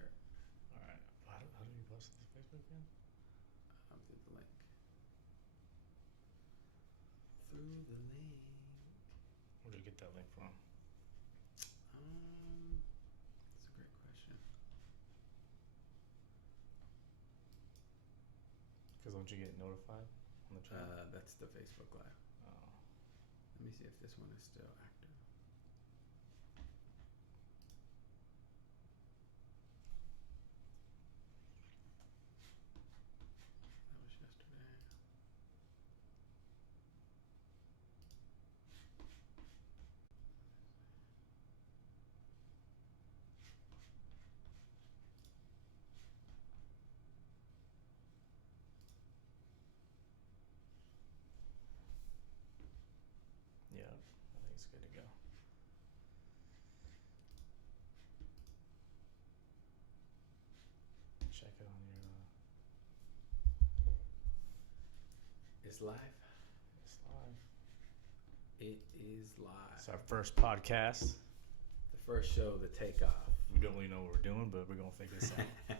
shirt. All right. How do you post this Facebook again? Through the link. Through the link. Where did you get that link from? That's a great question. Because don't you get notified on the channel? That's the Facebook Live. Oh. Let me see if this one is still active. That was yesterday. Yeah, I think it's good to go. Check it on your. It's live. It's live. It is live. It's our first podcast. The first show, the Takeoff. We don't really know what we're doing, but we're gonna figure this out.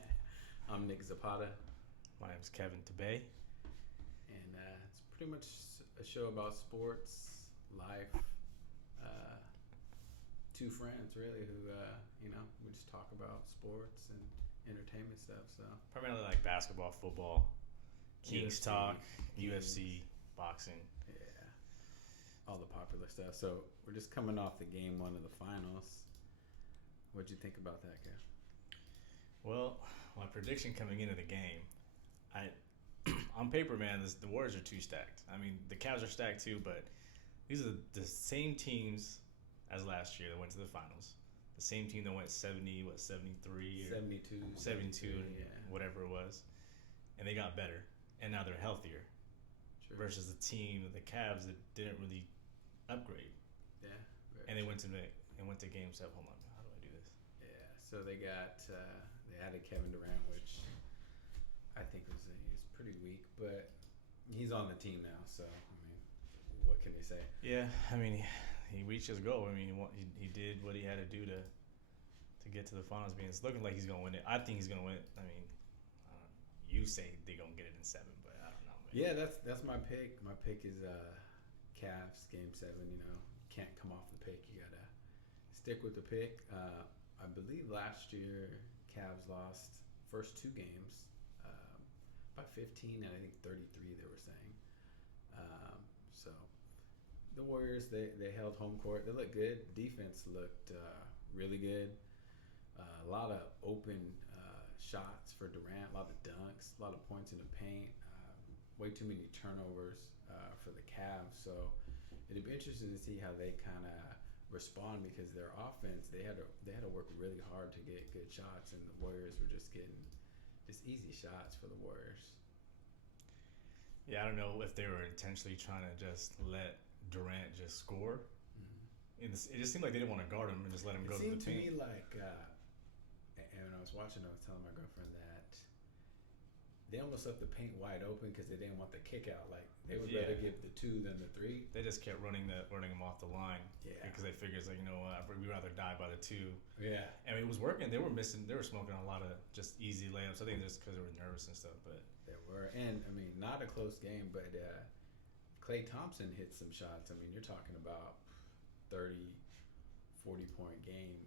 I'm Nick Zapata. My name's Kevin Tabay. And it's pretty much a show about sports, life. Two friends, really, who, we just talk about sports and entertainment stuff. So Primarily like basketball, football, Kings UFC, talk, Kings. UFC, boxing. Yeah, all the popular stuff. So we're just coming off the game one of the finals. What'd you think about that, Kev? Well, my prediction coming into the game, on paper, man, the Warriors are too stacked. I mean, the Cavs are stacked too, but these are the same teams as last year that went to the finals. The same team that went 73 or 72 yeah. whatever it was. And they got better. And now they're healthier. True. Versus the team, the Cavs, that didn't really upgrade. Yeah. And they went to game 7. Hold on, how do I do this? Yeah, so they added Kevin Durant, which I think he's pretty weak, but he's on the team now, so I mean, what can they say? Yeah, I mean, he reached his goal. I mean, he did what he had to do to get to the finals. I mean, it's looking like he's gonna win it. I think he's gonna win it. I mean, you say they're gonna get it in 7, but I don't know, man. Yeah, that's my pick. My pick is Cavs game 7. You know, can't come off the pick. You gotta stick with the pick. I believe last year Cavs lost first 2 games by 15 and I think 33. They were saying. So the Warriors they held home court. They looked good. Defense looked really good. A lot of open shots for Durant. A lot of dunks. A lot of points in the paint. Way too many turnovers for the Cavs. So it'd be interesting to see how they kind of respond, because their offense they had to work really hard to get good shots, and the Warriors were just getting just easy shots for the Warriors. Yeah, I don't know if they were intentionally trying to just let Durant just score. Mm-hmm. It just seemed like they didn't want to guard him and just let him go to the paint. It seemed to me like, and when I was watching, I was telling my girlfriend that they almost left the paint wide open because they didn't want the kick out. Like, they would rather give the 2 than the 3. They just kept running them off the line. Yeah. Because they figured, like, you know what, we'd rather die by the 2. Yeah. I mean, it was working. They were smoking a lot of just easy layups. I think just because they were nervous and stuff. But they were. And, I mean, not a close game, but Klay Thompson hit some shots. I mean, you're talking about 30, 40-point game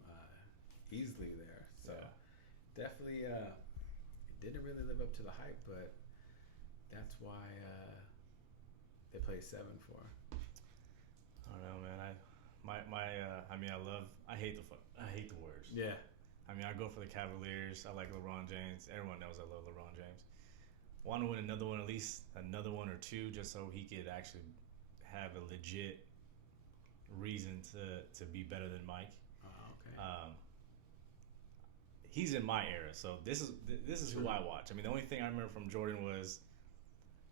easily there. So, definitely it didn't really live up to the hype, but that's why they play 7 for. I don't know, man. I hate the Warriors. Yeah. I mean, I go for the Cavaliers. I like LeBron James. Everyone knows I love LeBron James. Want to win another one, at least another one or 2, just so he could actually have a legit reason to be better than Mike. Oh, okay. He's in my era, so this is who I watch. I mean, the only thing I remember from Jordan was,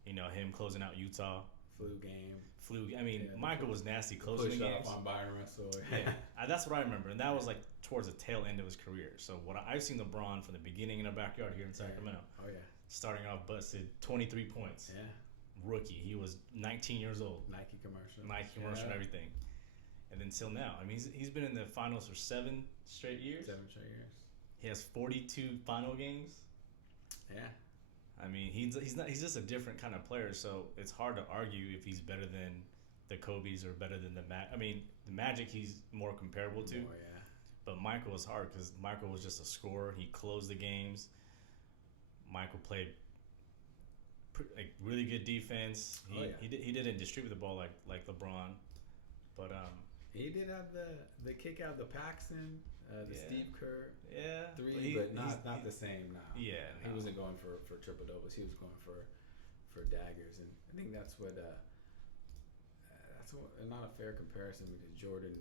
him closing out Utah. Flu game. I mean, Michael was nasty closing the games. Push off on Byron Russell. Yeah, that's what I remember, and that was like towards the tail end of his career. So I've seen LeBron from the beginning in our backyard here in Sacramento. Oh yeah. Starting off busted 23 points. Yeah. Rookie. He was 19 years old. Nike commercial and everything. And then till now. I mean, he's been in the finals for 7 straight years. 7 straight years. He has 42 final games. Yeah. I mean, he's just a different kind of player. So it's hard to argue if he's better than the Kobe's or better than the I mean, the Magic he's more comparable to. More, yeah. But Michael was hard because Michael was just a scorer. He closed the games. Michael played like really good defense. He didn't distribute the ball like LeBron, but he did have the kick out of the Paxson, the Steve Kerr three, but not the same now. Yeah, he wasn't going for triple doubles. He was going for daggers, and I think that's what not a fair comparison because Jordan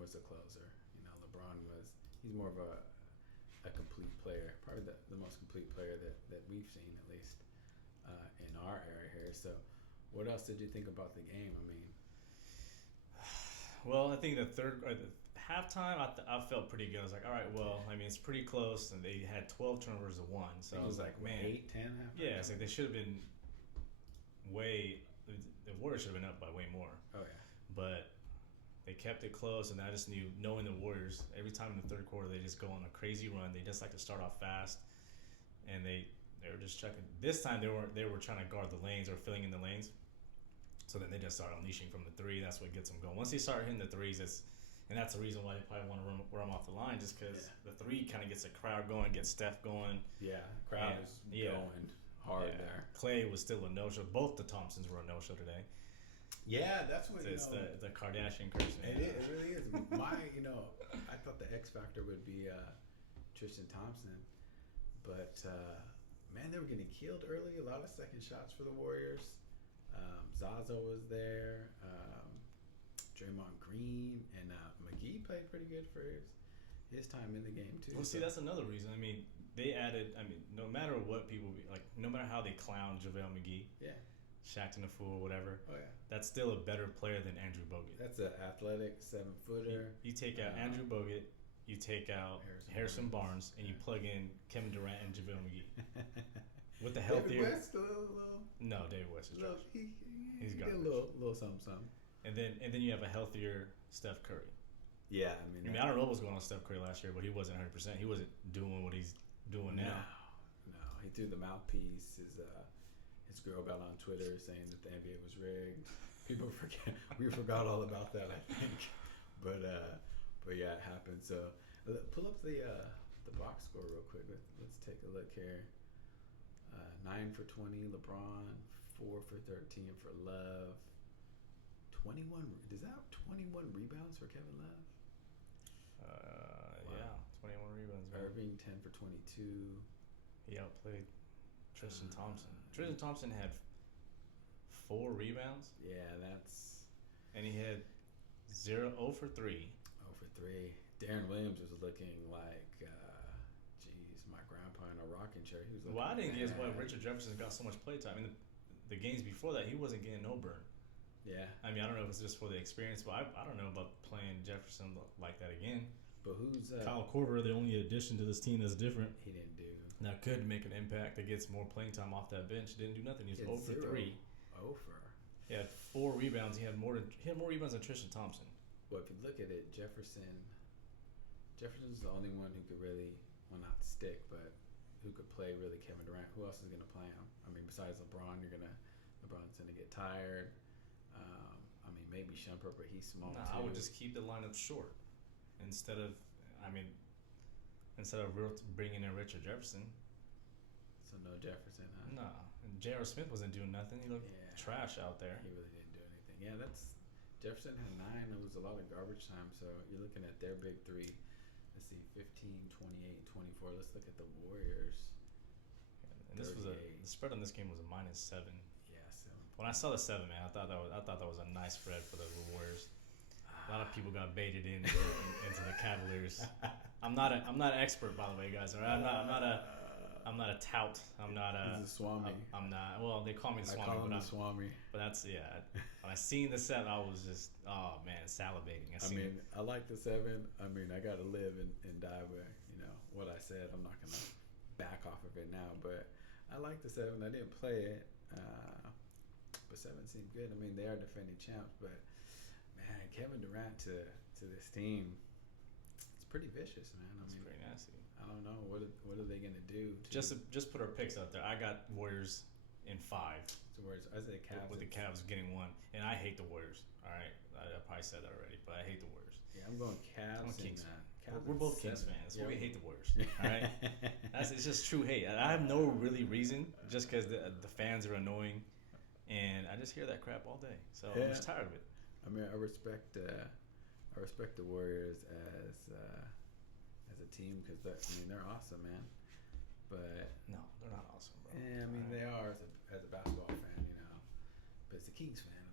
was a closer. You know, LeBron he's more of a complete player, probably the most complete player that we've seen at least in our area here. So, what else did you think about the game? I mean, well, I think the halftime, I felt pretty good. I was like, all right, well, I mean, it's pretty close, and they had 12 turnovers to 1. So I was like, man, 8, 10 halftime. Yeah, it's like they should have been the Warriors should have been up by way more. Oh yeah, but they kept it close, and I just knew, knowing the Warriors, every time in the third quarter they just go on a crazy run. They just like to start off fast, and they were just checking. This time they were trying to guard the lanes or filling in the lanes. So then they just start unleashing from the three. That's what gets them going. Once they start hitting the threes, and that's the reason why they probably want to run off the line, just because the three kind of gets the crowd going, gets Steph going. Yeah, crowd is going hard there. Clay was still a no-show. Both the Thompsons were a no-show today. Yeah, that's what it's the Kardashian curse. It really is. I thought the X factor would be Tristan Thompson, but man, they were getting killed early. A lot of second shots for the Warriors. Zaza was there. Draymond Green and McGee played pretty good for his time in the game too. Well, see, that's another reason. I mean, they added. I mean, no matter what people no matter how they clown JaVale McGee. Yeah. Shaqtin' a fool, whatever. Oh yeah. That's still a better player than Andrew Bogut. That's an athletic 7-footer. You take out Andrew Bogut, you take out Harrison Barnes, and you plug in Kevin Durant and JaVale McGee. With the healthier. David West a little. No, David West is trash. He's got a little something. And then you have a healthier Steph Curry. Yeah, I mean, I don't know what was going on with Steph Curry last year, but he wasn't 100%. He wasn't doing what he's doing now. No, he threw the mouthpiece. His girl got on Twitter saying that the NBA was rigged. People forget. We forgot all about that, I think. But yeah, it happened. So pull up the box score real quick. Let's take a look here. 9 for 20, LeBron. 4 for 13 for Love. 21. Does that have 21 rebounds for Kevin Love? Wow. Yeah, 21 rebounds. Man. Irving 10 for 22. He outplayed Tristan Thompson. Tristan Thompson had 4 rebounds. Yeah, and he had 0 for 3. 0 for 3. Darren Williams was looking like, my grandpa in a rocking chair. He was looking. Well, I didn't get why Richard Jefferson got so much playtime. I mean, the games before that, he wasn't getting no burn. Yeah. I mean, I don't know if it's just for the experience, but I don't know about playing Jefferson like that again. But who's Kyle Korver? The only addition to this team that's different. He didn't do. Now could make an impact that gets more playing time off that bench. Didn't do nothing. He was 0 for 3. 0 for. He had 4 rebounds. He had more rebounds than Tristan Thompson. Well, if you look at it, Jefferson's the only one who could really, well, not stick, but who could play really Kevin Durant. Who else is going to play him? I mean, besides LeBron, LeBron's going to get tired. I mean, maybe Shumpert, but he's small too. I would just keep the lineup short instead of bringing in Richard Jefferson. So no Jefferson, huh? No. And J.R. Smith wasn't doing nothing. He looked trash out there. He really didn't do anything. Yeah, Jefferson had 9. It was a lot of garbage time. So you're looking at their big 3. Let's see, 15, 28, 24. Let's look at the Warriors. And this was the spread on this game was a -7. Yeah, 7. When I saw the 7, man, I thought that was a nice spread for the Warriors. A lot of people got baited into the Cavaliers. I'm not an expert, by the way, guys. All right? I'm not a tout. I'm not a. He's a Swami. I'm not. Well, they call me the Swami. I call him the Swami. But that's When I seen the 7, I was just salivating. I like the 7. I mean, I got to live and die by what I said. I'm not gonna back off of it now, but I like the 7. I didn't play it, but 7 seemed good. I mean, they are defending champs, but man, Kevin Durant to this team, it's pretty vicious, man. It's pretty nasty. I don't know what are they gonna do. Just put our picks out there. I got Warriors in 5. So whereas I say Cavs with the Cavs getting 1, and I hate the Warriors. All right, I probably said that already, but I hate the Warriors. Yeah, I'm going Cavs. I'm a Kings fan. Cavs We're both 7. Kings fans. Yeah. We hate the Warriors. All right, it's just true hate. I have no really reason, just because the fans are annoying, and I just hear that crap all day. So I'm just tired of it. I mean, I respect the Warriors as a team because they're awesome, man. But no, they're not awesome, bro. Yeah, I mean they are as a basketball fan, But as a Kings fan,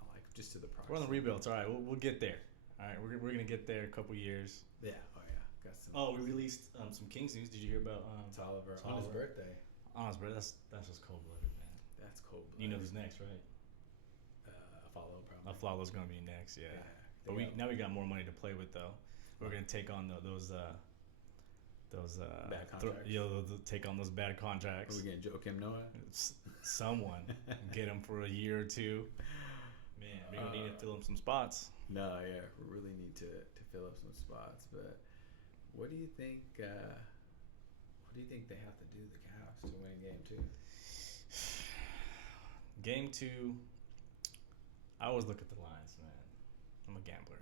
I like just to the process. We're on the rebuilds. All right, we'll get there. All right, we're gonna get there a couple years. Yeah. Oh yeah. Got some. Oh, we released some Kings news. Did you hear about Tolliver on his birthday? On his birthday. That's just cold blooded, man. That's cold blooded. You know who's next, right? Aflalo probably. Aflalo's gonna be next, yeah. But we got more money to play with though. We're gonna take on those bad contracts. Take on those bad contracts. Are we getting Joakim Noah? Someone get him for a year or 2. Man, we're gonna need to fill up some spots. No, yeah, we really need to fill up some spots. But what do you think? What do you think they have to do, the Cavs, to win Game 2? Game 2, I always look at the lines, man. I'm a gambler.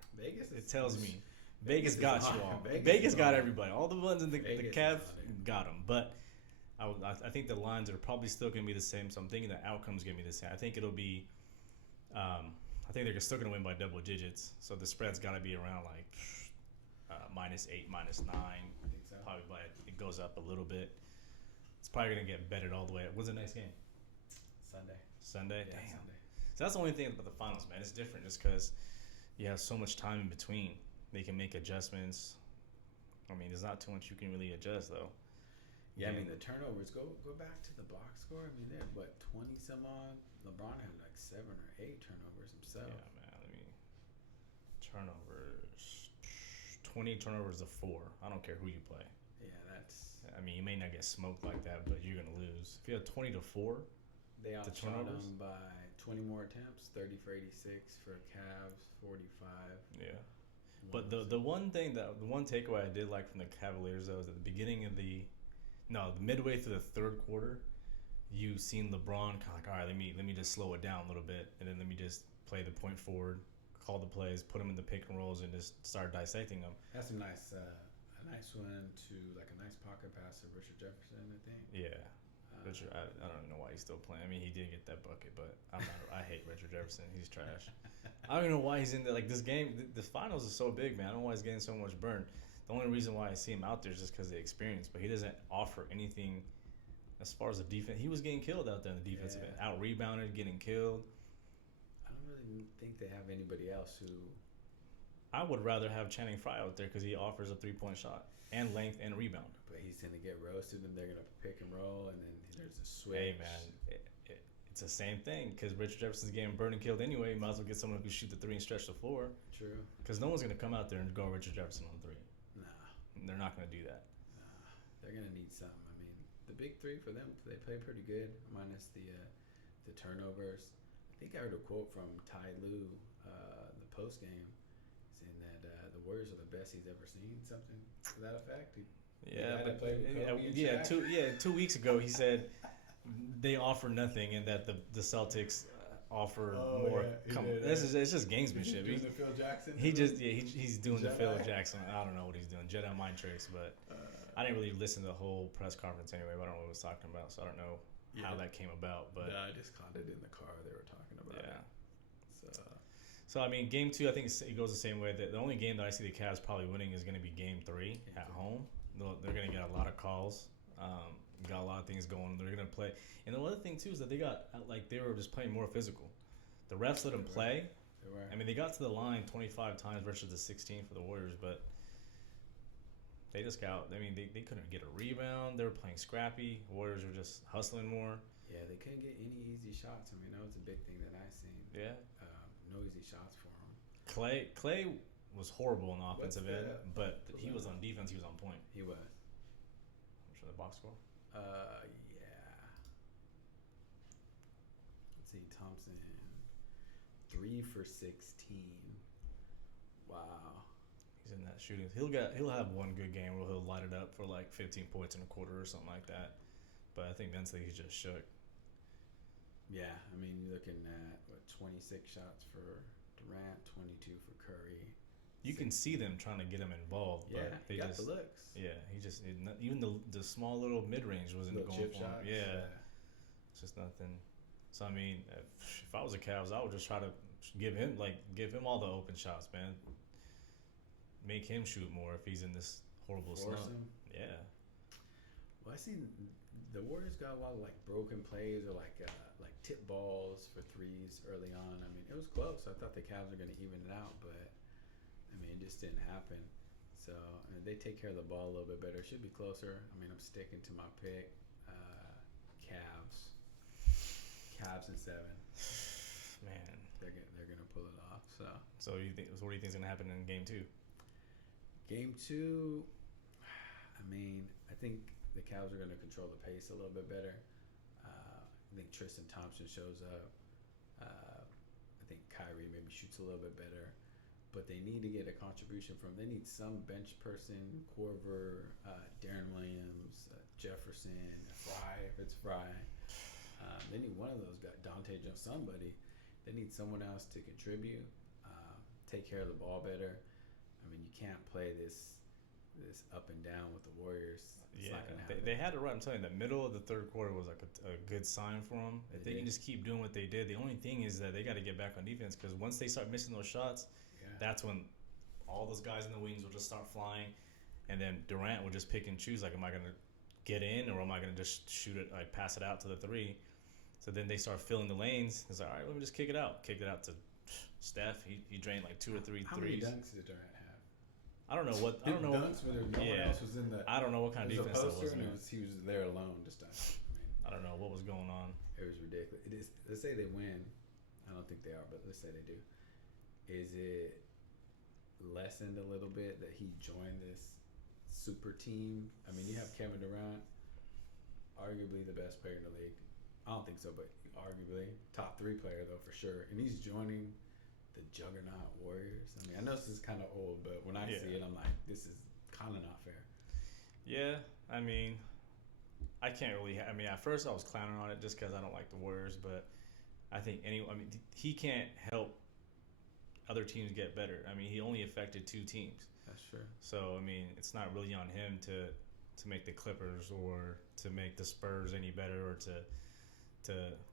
It tells me. Vegas got you all. Vegas got everybody. All the ones in the Cavs got them. But I think the lines are probably still going to be the same. So I'm thinking the outcome's going to be the same. I think it'll be. I think they're still going to win by double digits. So the spread's got to be around like -8, -9. I think so. Probably it goes up a little bit. It's probably going to get betted all the way. When's the next game? Sunday. Yeah, Damn. Sunday. So that's the only thing about the finals, man. It's different just because you have so much time in between. They can make adjustments. I mean, there's not too much you can really adjust, though. Yeah, I mean, the turnovers, go back to the box score. I mean, they're, 20 some odd? LeBron had like 7 or 8 turnovers himself. Yeah, man. Turnovers. 20 turnovers to 4. I don't care who you play. Yeah, that's... I mean, you may not get smoked like that, but you're going to lose. If you have 20 to 4, they outshot them by 20 more attempts, 30 for 86 for Cavs, 45. Yeah. But the one takeaway I did like from the Cavaliers though is at the beginning of the midway through the third quarter, you seen LeBron kind of like, all right, let me just slow it down a little bit, and then let me just play the point forward, call the plays, put them in the pick and rolls, and just start dissecting them. That's a nice one to like a nice pocket pass to Richard Jefferson, I think. Yeah. Richard, I don't even know why he's still playing. I mean, he did get that bucket, but I hate Richard Jefferson. He's trash. I don't even know why he's in there. Like, this game, the finals is so big, man. I don't know why he's getting so much burn. The only reason why I see him out there is just because of the experience, but he doesn't offer anything as far as the defense. He was getting killed out there in the defensive end. Out-rebounded, getting killed. I don't really think they have anybody else who... I would rather have Channing Frye out there because he offers a three-point shot and length and rebound. But he's going to get roasted, and they're going to pick and roll, and then there's a switch. Hey, man, it's the same thing because Richard Jefferson's getting burned and killed anyway. You might as well get someone who can shoot the 3 and stretch the floor. True. Because no one's going to come out there and go Richard Jefferson on 3. Nah. They're not going to do that. Nah. They're going to need something. I mean, the big 3 for them, they play pretty good, minus the turnovers. I think I heard a quote from Ty Lue, the post game, saying that the Warriors are the best he's ever seen, something to that effect. 2 weeks ago he said they offer nothing and that the Celtics offer more. It's just gamesmanship. He's doing the Phil Jackson. He's doing the Phil Jackson. I don't know what he's doing, Jedi mind tricks. But I didn't really listen to the whole press conference anyway. But I don't know what he was talking about, so I don't know how that came about. But I just caught it in the car. They were talking about it. So I mean, Game 2, I think it goes the same way. The only game that I see the Cavs probably winning is going to be Game 3 at home. They're going to get a lot of calls. Got a lot of things going. They're going to play. And the other thing, too, is that they were just playing more physical. The refs let them play. I mean, they got to the line 25 times versus the 16 for the Warriors, but they just got – I mean, they couldn't get a rebound. They were playing scrappy. Warriors were just hustling more. Yeah, they couldn't get any easy shots. I mean, that was a big thing that I seen. Yeah. No easy shots for him. Clay was horrible on the offensive end, but he was on defense. He was on point. He was. I'm sure the box score. Yeah. Let's see, Thompson, 3 for 16. Wow. He's in that shooting. He'll have one good game where he'll light it up for like 15 points in a quarter or something like that. But I think mentally he's just shook. Yeah, I mean, you're looking at 26 shots for Durant, 22 for Curry. You can see them trying to get him involved, but Yeah, they got just the looks. yeah, he just even the small little mid range wasn't Little going chip for him. shots. Yeah, it's just nothing. So I mean, if I was a Cavs, I would just try to give him all the open shots, man. Make him shoot more if he's in this horrible Force slump. him. Yeah. Well, I seen the Warriors got a lot of like broken plays or like tip balls for threes early on. I mean, it was close. I thought the Cavs were going to even it out, but I mean, it just didn't happen. So they take care of the ball a little bit better. It should be closer. I mean, I'm sticking to my pick. Cavs in 7. Man, they're gonna pull it off. So what do you think is gonna happen in Game 2? Game 2, I mean, I think the Cavs are gonna control the pace a little bit better. I think Tristan Thompson shows up. I think Kyrie maybe shoots a little bit better, but they need to get a contribution from. They need some bench person, Corver, Darren Williams, Jefferson, Fry if it's Fry. They need one of those guys, Dante Jones, somebody. They need someone else to contribute, take care of the ball better. I mean, you can't play this up and down with the Warriors. It's not gonna happen. They had to run. I'm telling you, the middle of the third quarter was like a good sign for them. If they can just keep doing what they did, the only thing is that they got to get back on defense because once they start missing those shots, that's when all those guys in the wings will just start flying, and then Durant will just pick and choose. Like, am I gonna get in or am I gonna just shoot it? Like, pass it out to the 3. So then they start filling the lanes. It's like, all right, let me just kick it out. Kicked it out to Steph. He drained like 2 or 3 How threes. many dunks did Durant have? I don't know. Dunks, but no one else was in the. I don't know what kind of defense that was. He was there alone just time. I don't know what was going on. It was ridiculous. It is. Let's say they win. I don't think they are, but let's say they do. Is it lessened a little bit that he joined this super team? I mean, you have Kevin Durant, arguably the best player in the league. I don't think so, but arguably top 3 player though for sure. And he's joining the juggernaut Warriors. I mean, I know this is kind of old, but when I see it, I'm like, this is kind of not fair. Yeah, I mean, I can't really. I mean, at first I was clowning on it just because I don't like the Warriors, but I think he can't help other teams get better. I mean, he only affected 2 teams. That's true. So I mean, it's not really on him to make the Clippers or to make the Spurs any better or to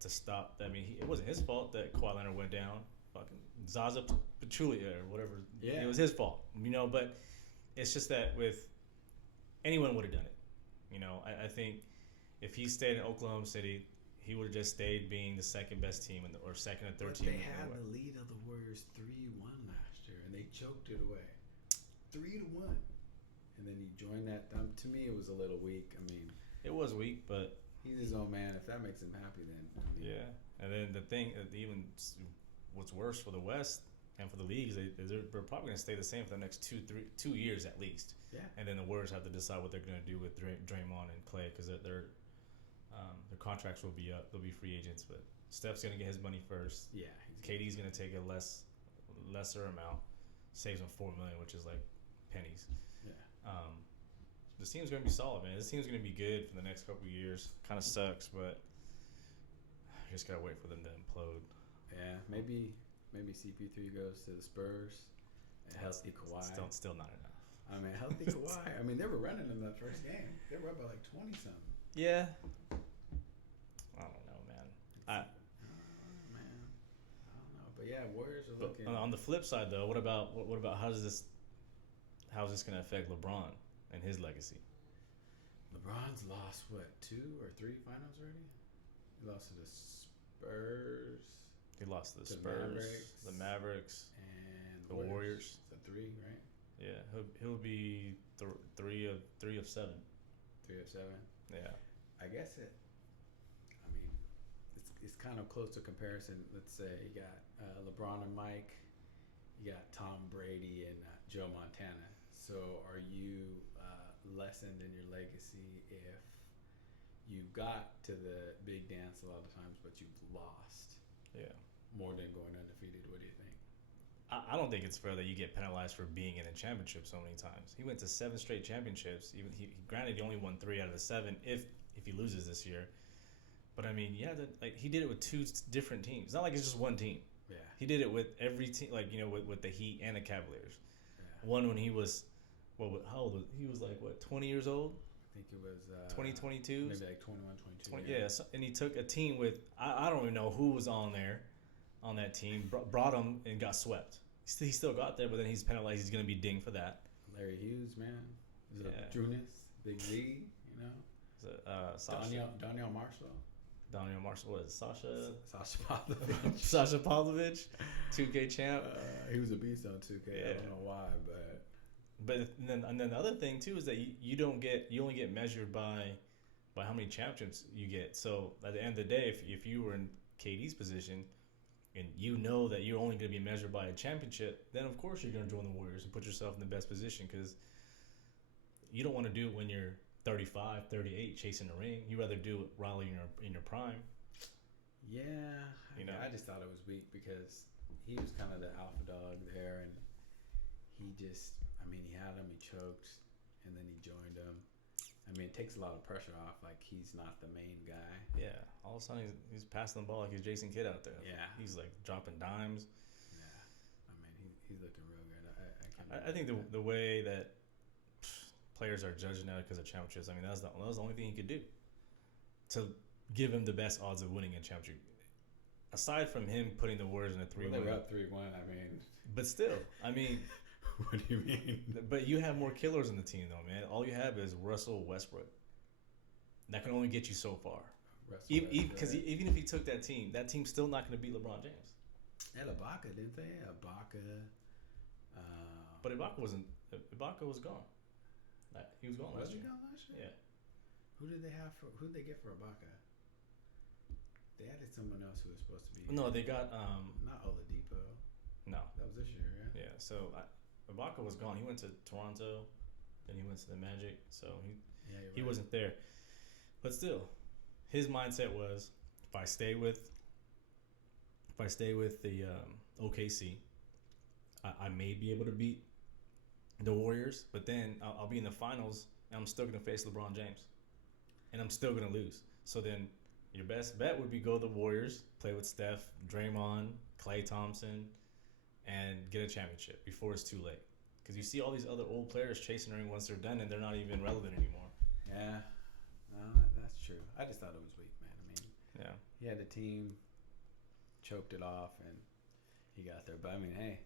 stop. I mean, it wasn't his fault that Kawhi Leonard went down. Fucking Zaza Pachulia or whatever. Yeah. It was his fault, but it's just that with anyone would have done it. I think if he stayed in Oklahoma City, he would have just stayed being the second best team or second or third team. They had the lead of the Warriors 3-1 last year, and they choked it away, 3-1. And then he joined that. To me, it was a little weak. I mean, it was weak, but he's his own man. If that makes him happy, then yeah. And then the thing, even what's worse for the West and for the leagues, they're probably going to stay the same for the next 2 years at least. Yeah. And then the Warriors have to decide what they're going to do with Draymond and Clay because their contracts will be up. They'll be free agents, but Steph's going to get his money first. Yeah. KD's going to take a lesser amount, saves him $4 million, which is like pennies. Yeah. This team's going to be solid, man. This team's going to be good for the next couple of years. Kind of sucks, but I just got to wait for them to implode. Yeah, maybe CP3 goes to the Spurs. A healthy Kawhi. Still not enough. I mean, healthy Kawhi. I mean, they were running in that first game. They were up by like 20-something. Yeah. I don't know, man. I don't know. But yeah, Warriors are looking. On the flip side, though, what about how's this going to affect LeBron and his legacy? LeBron's lost, 2 or 3 finals already? He lost to the Spurs. He lost to the Spurs, the Mavericks, and the Warriors. So 3, right? Yeah, he'll be 3 of 7. 3 of 7. Yeah. I guess it's kind of close to comparison. Let's say you got LeBron and Mike, you got Tom Brady and Joe Montana. So are you lessened in your legacy if you got to the big dance a lot of times, but you've lost? Yeah. More than going undefeated. What do you think? I don't think it's fair that you get penalized for being in a championship so many times. He went to 7 straight championships. Even granted, he only won 3 out of the 7 if he loses this year. But I mean, yeah, he did it with 2 different teams. It's not like it's just one team. Yeah. He did it with every team, like with the Heat and the Cavaliers. Yeah. One when he was, how old was he? Was like 20 years old. I think it was 2022. Maybe like 21, 22. Yeah, so, and he took a team with I don't even know who was on there, on that team. Brought him and got swept. He still got there, but then he's penalized. He's gonna be dinged for that. Larry Hughes, man. Yeah. Junis, Big Z, you know. Sasha. Daniel Marshall. Daniel Marshall, what is it, Sasha? Sasha Pavlovich. Sasha Pavlovich, 2K champ. He was a beast on 2K. Yeah. I don't know why, but. But then the other thing too is that you only get measured by how many championships you get. So at the end of the day, if you were in KD's position, and you know that you're only going to be measured by a championship, then of course you're going to join the Warriors and put yourself in the best position, because you don't want to do it when you're 35, 38 chasing the ring. You rather do it while in your prime. Yeah, I just thought it was weak because he was kind of the alpha dog there, and he had him, he choked, and then he joined him. I mean, it takes a lot of pressure off. Like, he's not the main guy. Yeah, all of a sudden he's passing the ball like he's Jason Kidd out there. Yeah, he's like dropping dimes. Yeah, I mean, he's looking real good. I think the way that players are judged now because of championships, I mean, that was the only thing he could do to give him the best odds of winning a championship. Aside from him putting the Warriors in a 3-1. They were up 3-1. I mean, but still, I mean. What do you mean? But you have more killers in the team, though, man. All you have is Russell Westbrook. That can only get you so far. Because even if he took that team's still not going to beat LeBron James. They had Ibaka, didn't they? Ibaka. But Ibaka was gone. He was gone last year. Was he gone last year? Yeah. Who did they get for Ibaka? They added someone else who was supposed to be. No, they got not Oladipo. No, that was this year, yeah. Yeah. So Ibaka was gone. He went to Toronto, then he went to the Magic. So he wasn't there. But still, his mindset was, if I stay with the OKC, I may be able to beat the Warriors, but then I'll be in the finals and I'm still going to face LeBron James, and I'm still going to lose. So then your best bet would be go to the Warriors, play with Steph, Draymond, Klay Thompson, and get a championship before it's too late. Because you see all these other old players chasing the ring once they're done, and they're not even relevant anymore. Yeah, no, that's true. I just thought it was weak, man. I mean, yeah, he had the team, choked it off, and he got there. But I mean, hey,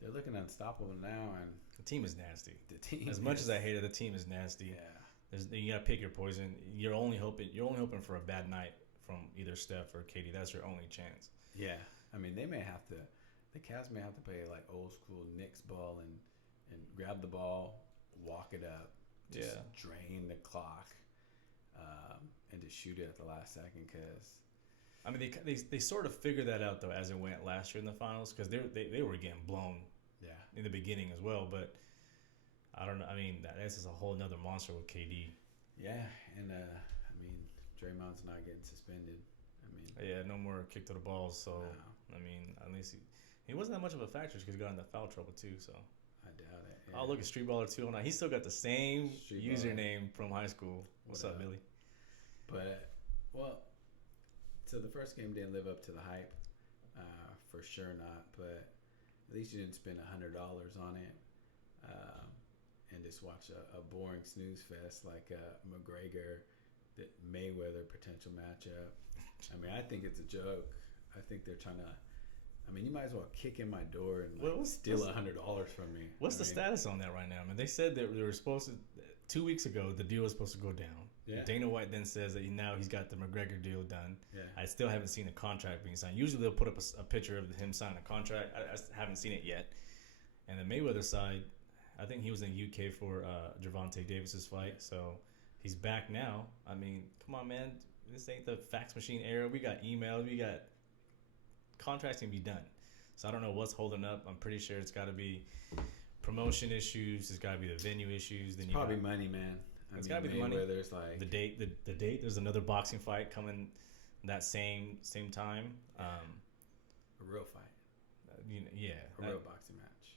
they're looking unstoppable now, and the team is nasty. The team, as much as I hate it, the team is nasty. Yeah, you gotta pick your poison. You're only hoping for a bad night from either Steph or KD. That's your only chance. Yeah, I mean, the Cavs may have to play like old school Knicks ball and grab the ball, walk it up, just drain the clock, and just shoot it at the last second. Because I mean, they sort of figured that out though as it went last year in the finals, because they were getting blown. Yeah. In the beginning as well, but I don't know. I mean, this is a whole nother monster with KD. Yeah, and I mean, Draymond's not getting suspended. I mean, yeah, no more kick to the balls. So no. I mean, at least he wasn't that much of a factor because he got into foul trouble too. So I doubt it. Yeah. Oh, look at Street Baller 209. He still got the same username from high school. What's up, Billy? But so the first game didn't live up to the hype, for sure not. But at least you didn't spend $100 on it, and just watch a boring snooze fest like McGregor, the Mayweather potential matchup. I mean, I think it's a joke. I think they're trying to. I mean, you might as well kick in my door and steal $100 from me. What's the status on that right now? I mean, they said that they were supposed to. 2 weeks ago, the deal was supposed to go down. Yeah. Dana White then says that now he's got the McGregor deal done. Yeah. I still haven't seen a contract being signed. Usually they'll put up a picture of him signing a contract. I haven't seen it yet. And the Mayweather side, I think he was in the UK for Gervonta Davis's fight. So he's back now. I mean, come on, man. This ain't the fax machine era. We got emails. We got contracts can be done. So I don't know what's holding up. I'm pretty sure it's got to be promotion issues. It's got to be the venue issues. Then probably money, man. It's got to be the money. There's like the date. The date. There's another boxing fight coming that same time. A real fight. A real boxing match.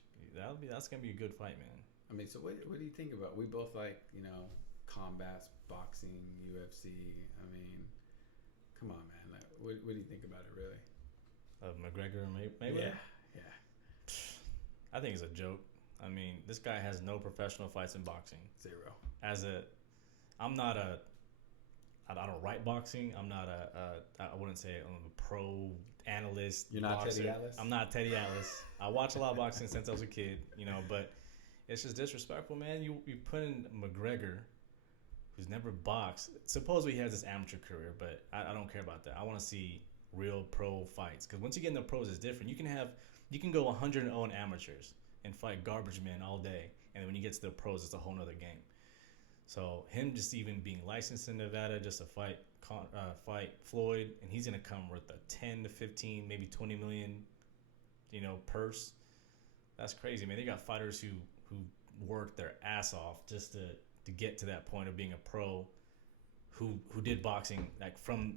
That's gonna be a good fight, man. I mean, so what do you think about? We both like, combats, boxing, UFC. I mean, come on, man. Like, what do you think about it, really? Of McGregor and Mayweather? Yeah. I think it's a joke. I mean, this guy has no professional fights in boxing. Zero. I don't write boxing. I'm not I wouldn't say I'm a pro analyst. You're not boxer. Teddy Atlas? I'm not Teddy Atlas. I watch a lot of boxing since I was a kid, but it's just disrespectful, man. You put in McGregor, who's never boxed. Supposedly he has this amateur career, but I don't care about that. I want to see real pro fights, because once you get in the pros, it's different. You can go 100-0 in amateurs and fight garbage men all day, and then when you get to the pros, it's a whole nother game. So him just even being licensed in Nevada just to fight Floyd, and he's gonna come with a 10 to 15, maybe 20 million, purse. That's crazy, man. They got fighters who worked their ass off just to get to that point of being a pro, who did boxing like from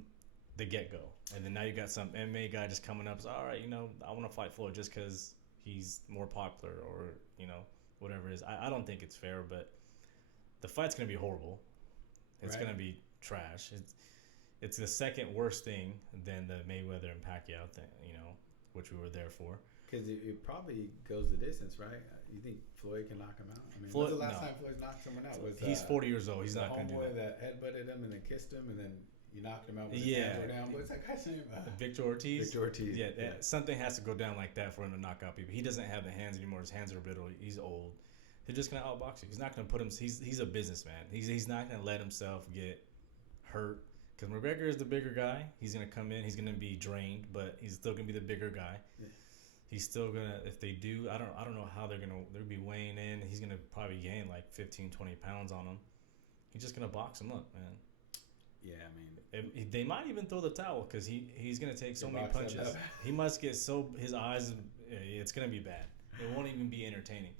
the get go, and then now you got some MMA guy just coming up. So, all right, I want to fight Floyd just because he's more popular, or whatever it is. I don't think it's fair, but the fight's gonna be horrible. It's gonna be trash. It's the second worst thing than the Mayweather and Pacquiao thing, which we were there for. Because it probably goes the distance, right? You think Floyd can knock him out? I mean, when's the last time Floyd knocked someone out? He's 40 years old. He's not going to do that. That headbutted him and then kissed him, and then you knocked him out with his hands were down. What's that guy's name? Victor Ortiz? Victor Ortiz. Yeah, something has to go down like that for him to knock out people. He doesn't have the hands anymore. His hands are brittle. He's old. They're just going to outbox him. He's not going to put him... He's a businessman. He's not going to let himself get hurt. Because McGregor is the bigger guy. He's going to come in. He's going to be drained, but he's still going to be the bigger guy. Yeah. He's still going to... If they do... I don't know how they're going to... They'll be weighing in. He's going to probably gain like 15, 20 pounds on him. He's just going to box him up, man. Yeah, I mean... They might even throw the towel because he's going to take so many punches. He must get so... His eyes... It's going to be bad. It won't even be entertaining.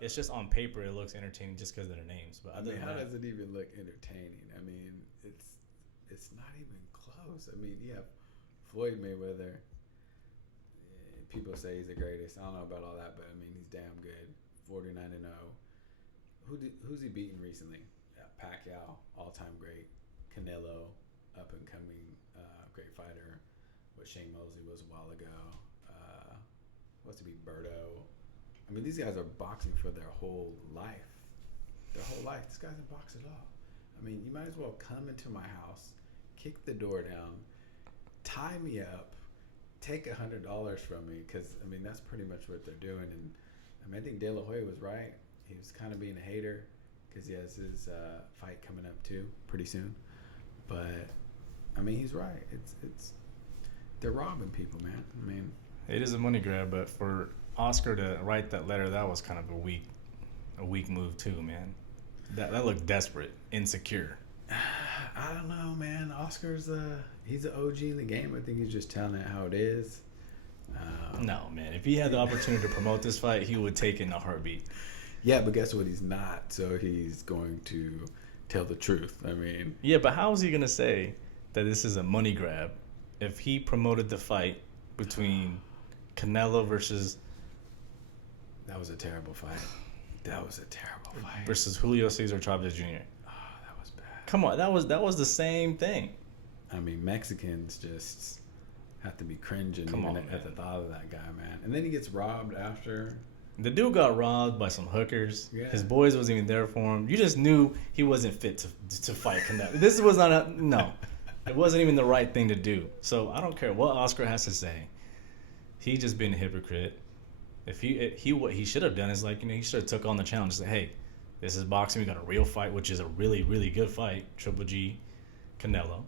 It's just on paper it looks entertaining just because of their names. But how does it even look entertaining? I mean, it's not even close. I mean, you have Floyd Mayweather. People say he's the greatest. I don't know about all that, but I mean, he's damn good. 49-0. Who's he beaten recently? Pacquiao, all-time great. Canelo, up-and-coming great fighter. What Shane Mosley was a while ago. What's to be Berto. I mean, these guys are boxing for their whole life. Their whole life. This guy's a boxer at all. I mean, you might as well come into my house, kick the door down, tie me up, take $100 from me, because, I mean, that's pretty much what they're doing. And, I mean, I think De La Hoya was right. He was kind of being a hater because he has his fight coming up, too, pretty soon. But, I mean, he's right. It's they're robbing people, man. I mean... It is a money grab, but for Oscar to write that letter, that was kind of a weak move too, man. That looked desperate, insecure. I don't know, man. Oscar's he's an OG in the game. I think he's just telling it how it is. No, man. If he had the opportunity to promote this fight, he would take it in a heartbeat. Yeah, but guess what? He's not. So he's going to tell the truth. I mean... Yeah, but how is he going to say that this is a money grab if he promoted the fight between Canelo versus... That was a terrible fight. Versus Julio Cesar Chavez Jr. Oh, that was bad. Come on, that was the same thing. I mean, Mexicans just have to be cringing at the thought of that guy, man. And then he gets robbed after. The dude got robbed by some hookers. Yeah. His boys wasn't even there for him. You just knew he wasn't fit to fight Canelo. This was not no. It wasn't even the right thing to do. So I don't care what Oscar has to say. He just been a hypocrite. What he should have done is he should have took on the challenge. Say, hey, this is boxing. We got a real fight, which is a really, really good fight. Triple G, Canelo,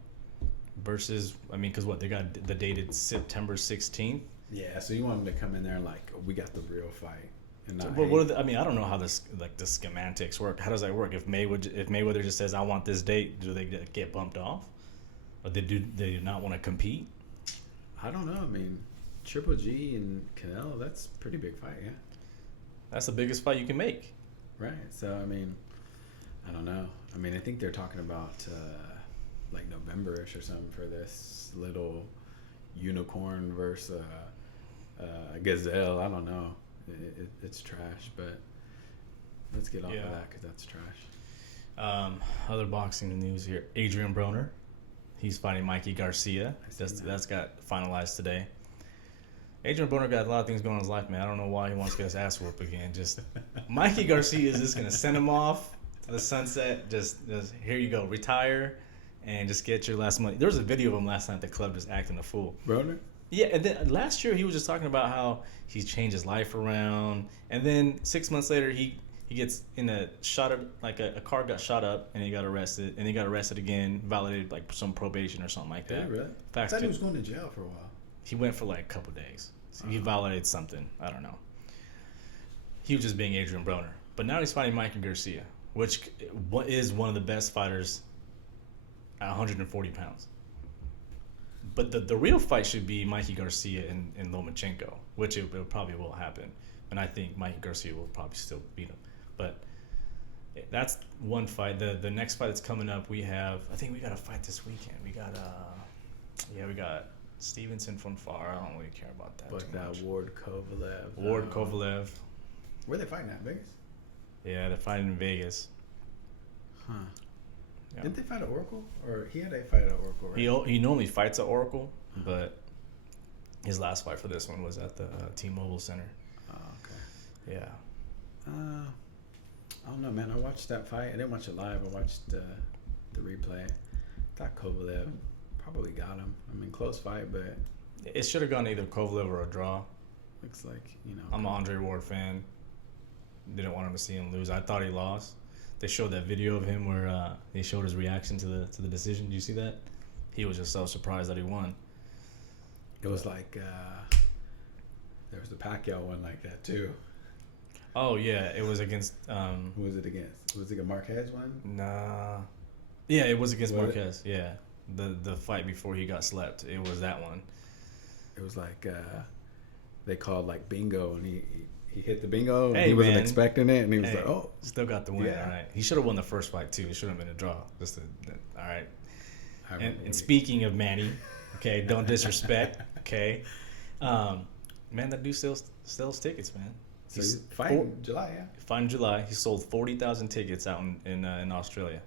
versus because they got the dated September 16th. Yeah, so you want him to come in there and we got the real fight. And not but I don't know how the schematics work. How does that work? If Mayweather just says I want this date, do they get bumped off, or do they not want to compete? I don't know. I mean, Triple G and Canelo, that's a pretty big fight, yeah. That's the biggest fight you can make. Right. So, I mean, I don't know. I mean, I think they're talking about November-ish or something for this little unicorn versus Gazelle. I don't know. It's trash, but let's get off of that because that's trash. Other boxing news here: Adrian Broner, he's fighting Mikey Garcia. That's got finalized today. Adrian Broner got a lot of things going on in his life, man. I don't know why he wants to get his ass whooped again. Just Mikey Garcia is just gonna send him off to the sunset. Just here you go, retire, and just get your last money. There was a video of him last night at the club just acting a fool. Broner? Yeah, and then last year he was just talking about how he's changed his life around, and then 6 months later he gets in a a car got shot up and he got arrested, and he got arrested again, violated like some probation or something like that. Yeah, really? I thought he was going to jail for a while. He went for like a couple days. So he violated something. I don't know. He was just being Adrian Broner. But now he's fighting Mikey Garcia, which is one of the best fighters at 140 pounds. But the real fight should be Mikey Garcia and Lomachenko, which it probably will happen. And I think Mikey Garcia will probably still beat him. But that's one fight. The next fight that's coming up, I think we got a fight this weekend. We got Stevenson from far. I don't really care about that. But that Ward Kovalev. Ward Kovalev. Where they fighting at? Vegas? Yeah, they're fighting in Vegas. Huh. Yeah. Didn't they fight at Oracle? Or he had a fight at Oracle, right? He normally fights at Oracle, but his last fight for this one was at the T-Mobile Center. Oh, okay. Yeah. I don't know, man. I watched that fight. I didn't watch it live. I watched the replay. I thought Kovalev probably got him. I mean, close fight, but it should have gone either Kovalev or a draw. Looks like, I'm an Andre Ward fan. Didn't want him to see him lose. I thought he lost. They showed that video of him where they showed his reaction to the decision. Did you see that? He was just so surprised that he won. It was like there was the Pacquiao one like that too. Oh yeah, it was against. Who was it against? Was it a Marquez one? Nah. Yeah, it was against Marquez. Yeah, the fight before he got slept. It was that one. It was like they called like bingo, and he hit the bingo. Hey, and he wasn't expecting it, and he was like, "Oh, still got the win." Yeah. All right, he should have won the first fight too. It should have been a draw. All right. And speaking of Manny, okay, don't disrespect. Okay, man, that dude sells tickets, man. He's fighting in July, yeah. Fighting in July. He sold 40,000 tickets out in Australia.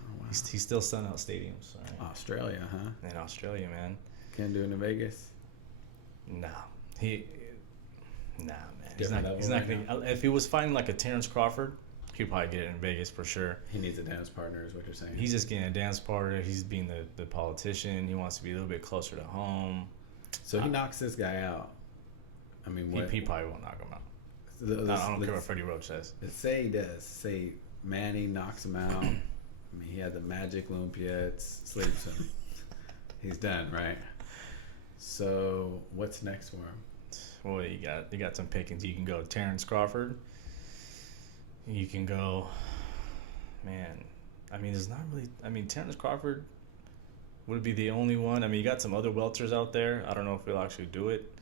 Oh, wow. He's still selling out stadiums. Right? Australia, huh? In Australia, man. Can't do it in Vegas. Nah, man. He's not gonna. If he was fighting like a Terrence Crawford, he'd probably get it in Vegas for sure. He needs a dance partner, is what you're saying. He's just getting a dance partner. He's being the politician. He wants to be a little bit closer to home. So he knocks this guy out. I mean, he probably won't knock him out. I don't care what Freddie Roach says. Let's say he does. Say Manny knocks him out. I mean, he had the magic lumpia. It sleeps him. He's done, right? So what's next for him? Well, you got some pickings. You can go Terrence Crawford. You can go, man. I mean, there's not really. I mean, Terrence Crawford would be the only one. I mean, you got some other welters out there. I don't know if he'll actually do it.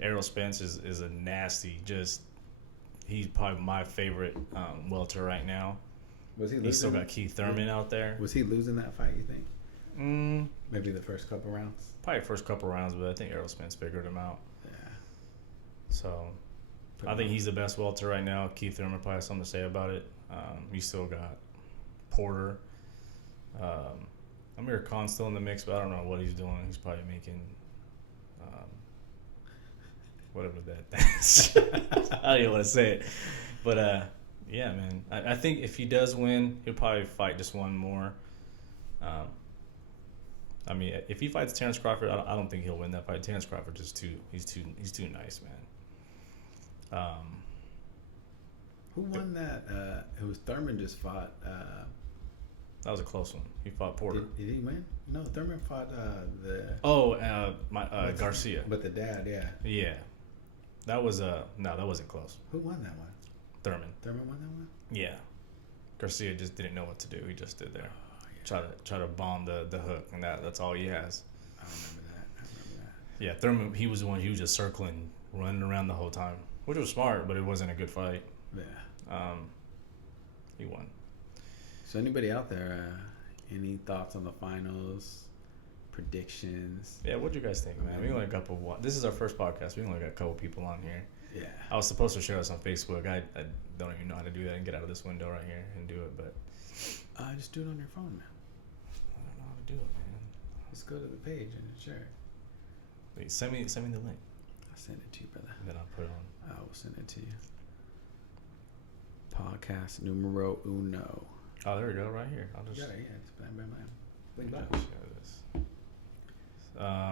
Errol Spence is a nasty. He's probably my favorite welter right now. Was he? He's still got Keith Thurman out there. Was he losing that fight? You think? Maybe the first couple rounds. Probably the first couple rounds, but I think Errol Spence figured him out. Yeah. So, I think he's the best welter right now. Keith Thurman probably has something to say about it. You still got Porter. Amir Khan's still in the mix, but I don't know what he's doing. He's probably making whatever that. I don't even want to say it, but yeah, man. I think if he does win, he'll probably fight just one more. I mean, if he fights Terrence Crawford, I don't think he'll win that fight. Terrence Crawford he's too nice, man. Who won that? It was Thurman just fought. That was a close one. He fought Porter. Did he win? No, Thurman fought Garcia. But the dad, yeah. Yeah, that was no, that wasn't close. Who won that one? Thurman. Thurman won that one. Yeah, Garcia just didn't know what to do. He just stood there, try to bomb the hook, and that's all he has. I remember that. Yeah, Thurman. He was the one. He was just circling, running around the whole time, which was smart, but it wasn't a good fight. Yeah. He won. So anybody out there, any thoughts on the finals, predictions. Yeah, what do you guys think, man? We only got a couple. This is our first podcast. We only got a couple people on here. Yeah. I was supposed to share this on Facebook. I don't even know how to do that and get out of this window right here and do it, but Just do it on your phone, man. I don't know how to do it, man. Just go to the page and share it. Wait, send me the link. I'll send it to you, brother. And then I'll put it on. I will send it to you. Podcast numero uno. Oh, there we go, right here. I'll just. Yeah, it's bam, bam, bam. Bling, Share bang. this.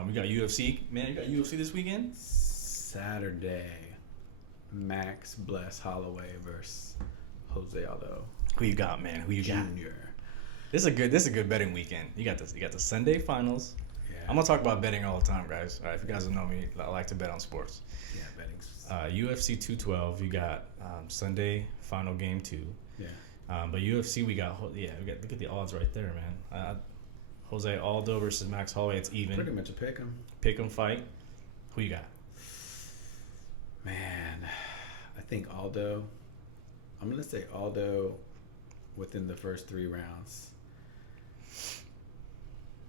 We got UFC. Man, you got UFC this weekend? Saturday. Max Bless Holloway versus Jose Aldo Who you got, man? Who you got? Jr. This is a good betting weekend. You got this. You got the Sunday finals. Yeah. I'm gonna talk about betting all the time, guys. All right, if you guys don't know me, I like to bet on sports. Yeah, betting's. UFC 212. You got Sunday final game 2. Yeah. But UFC, we got look at the odds right there, man. Jose Aldo versus Max Holloway. It's even. Pretty much a pick 'em. Pick 'em fight. Who you got? Man, I think Aldo. I'm gonna say Aldo within the first 3 rounds.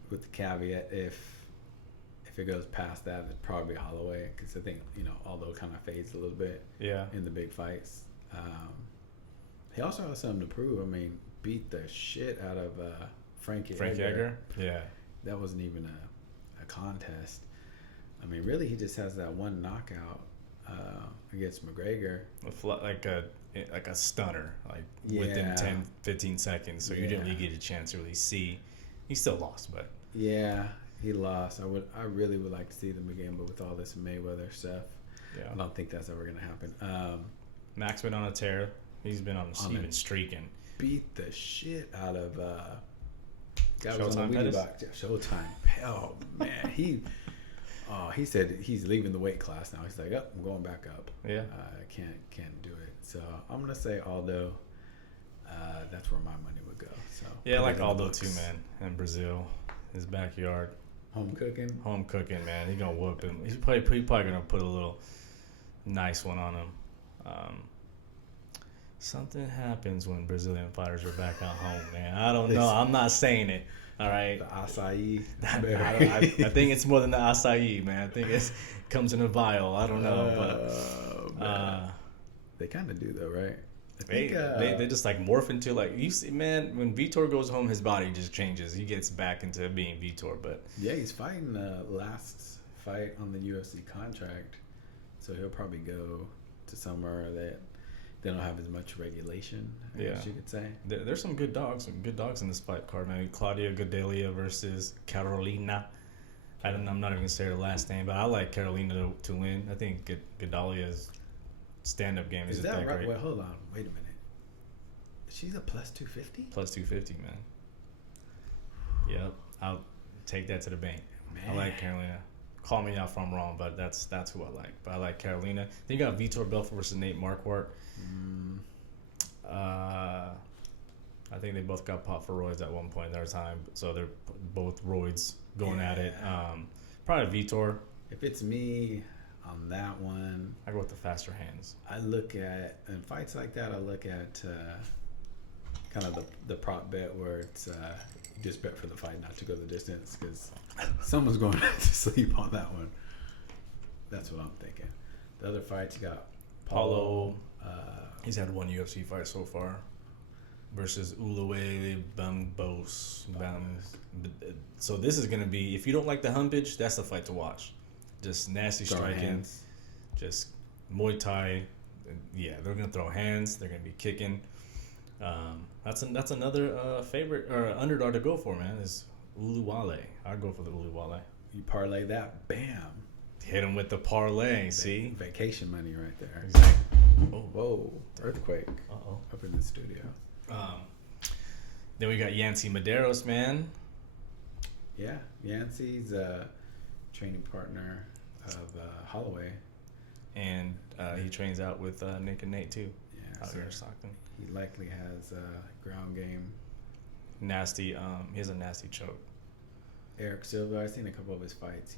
With the caveat, if it goes past that, it'd probably be Holloway, because I think Aldo kind of fades a little bit. Yeah. In the big fights. He also has something to prove. I mean, beat the shit out of Frank Edgar. Yeah. That wasn't even a contest. I mean, really, he just has that one knockout against McGregor. Like a stunner, like within 10, 15 seconds. So you didn't really get a chance to really see. He still lost, but yeah, he lost. I really would like to see them again, but with all this Mayweather stuff, I don't think that's ever gonna happen. Max been on a tear. He's been he's been streaking. Beat the shit out of Showtime. Showtime. Oh man, he said he's leaving the weight class now. He's like, oh, I'm going back up. Yeah. I can't do it. So I'm gonna say Aldo. That's where my money would go. So yeah, I like Aldo too, man. In Brazil, his backyard. Home cooking, man. He's gonna whoop him. He's probably gonna put a little nice one on him. Something happens when Brazilian fighters are back at home, man. I don't know. I'm not saying it. All right. The acai. I think it's more than the acai, man. I think it comes in a vial. I don't know, but they kind of do though, right? They just like morph into like you see, man. When Vitor goes home, his body just changes. He gets back into being Vitor. But yeah, he's fighting the last fight on the UFC contract, so he'll probably go to somewhere that they don't have as much regulation. I guess you could say. There's some good dogs in this fight card, man. Claudia Gadelha versus Carolina. I'm not even gonna say her last name, but I like Carolina to win. I think Gadalia's stand-up game isn't that right? great. Well, hold on, wait a minute. She's a plus 250. Plus 250, man. Yep, I'll take that to the bank. Man. I like Carolina. Call me out if I'm wrong, but that's who I like. But I like Carolina. Then you got Vitor Belfort versus Nate Marquardt. I think they both got popped for roids at one point in their time, so they're both roids going at it. Probably Vitor. If it's me on that one, I go with the faster hands. I look at in fights like that. I look at kind of the prop bet where it's just bet for the fight, not to go the distance, because someone's going to sleep on that one. That's what I'm thinking. The other fights, you got Paulo. He's had one UFC fight so far versus Uluwele Bambos. So this is going to be, if you don't like the humpage, that's the fight to watch. Just nasty striking. Just Muay Thai. Yeah, they're going to throw hands. They're going to be kicking. That's another favorite or underdog to go for, man, is Uluwale. I'd go for the Uluwale. You parlay that, bam. Hit him with the parlay, see? Vacation money right there. Exactly. Oh. Whoa, earthquake. Uh-oh. Up in the studio. Then we got Yancy Medeiros, man. Yeah, Yancey's a training partner of Holloway. And he trains out with Nick and Nate, too. Yeah, out here in Stockton. He likely has ground game. Nasty. He has a nasty choke. Eric Silva, I've seen a couple of his fights.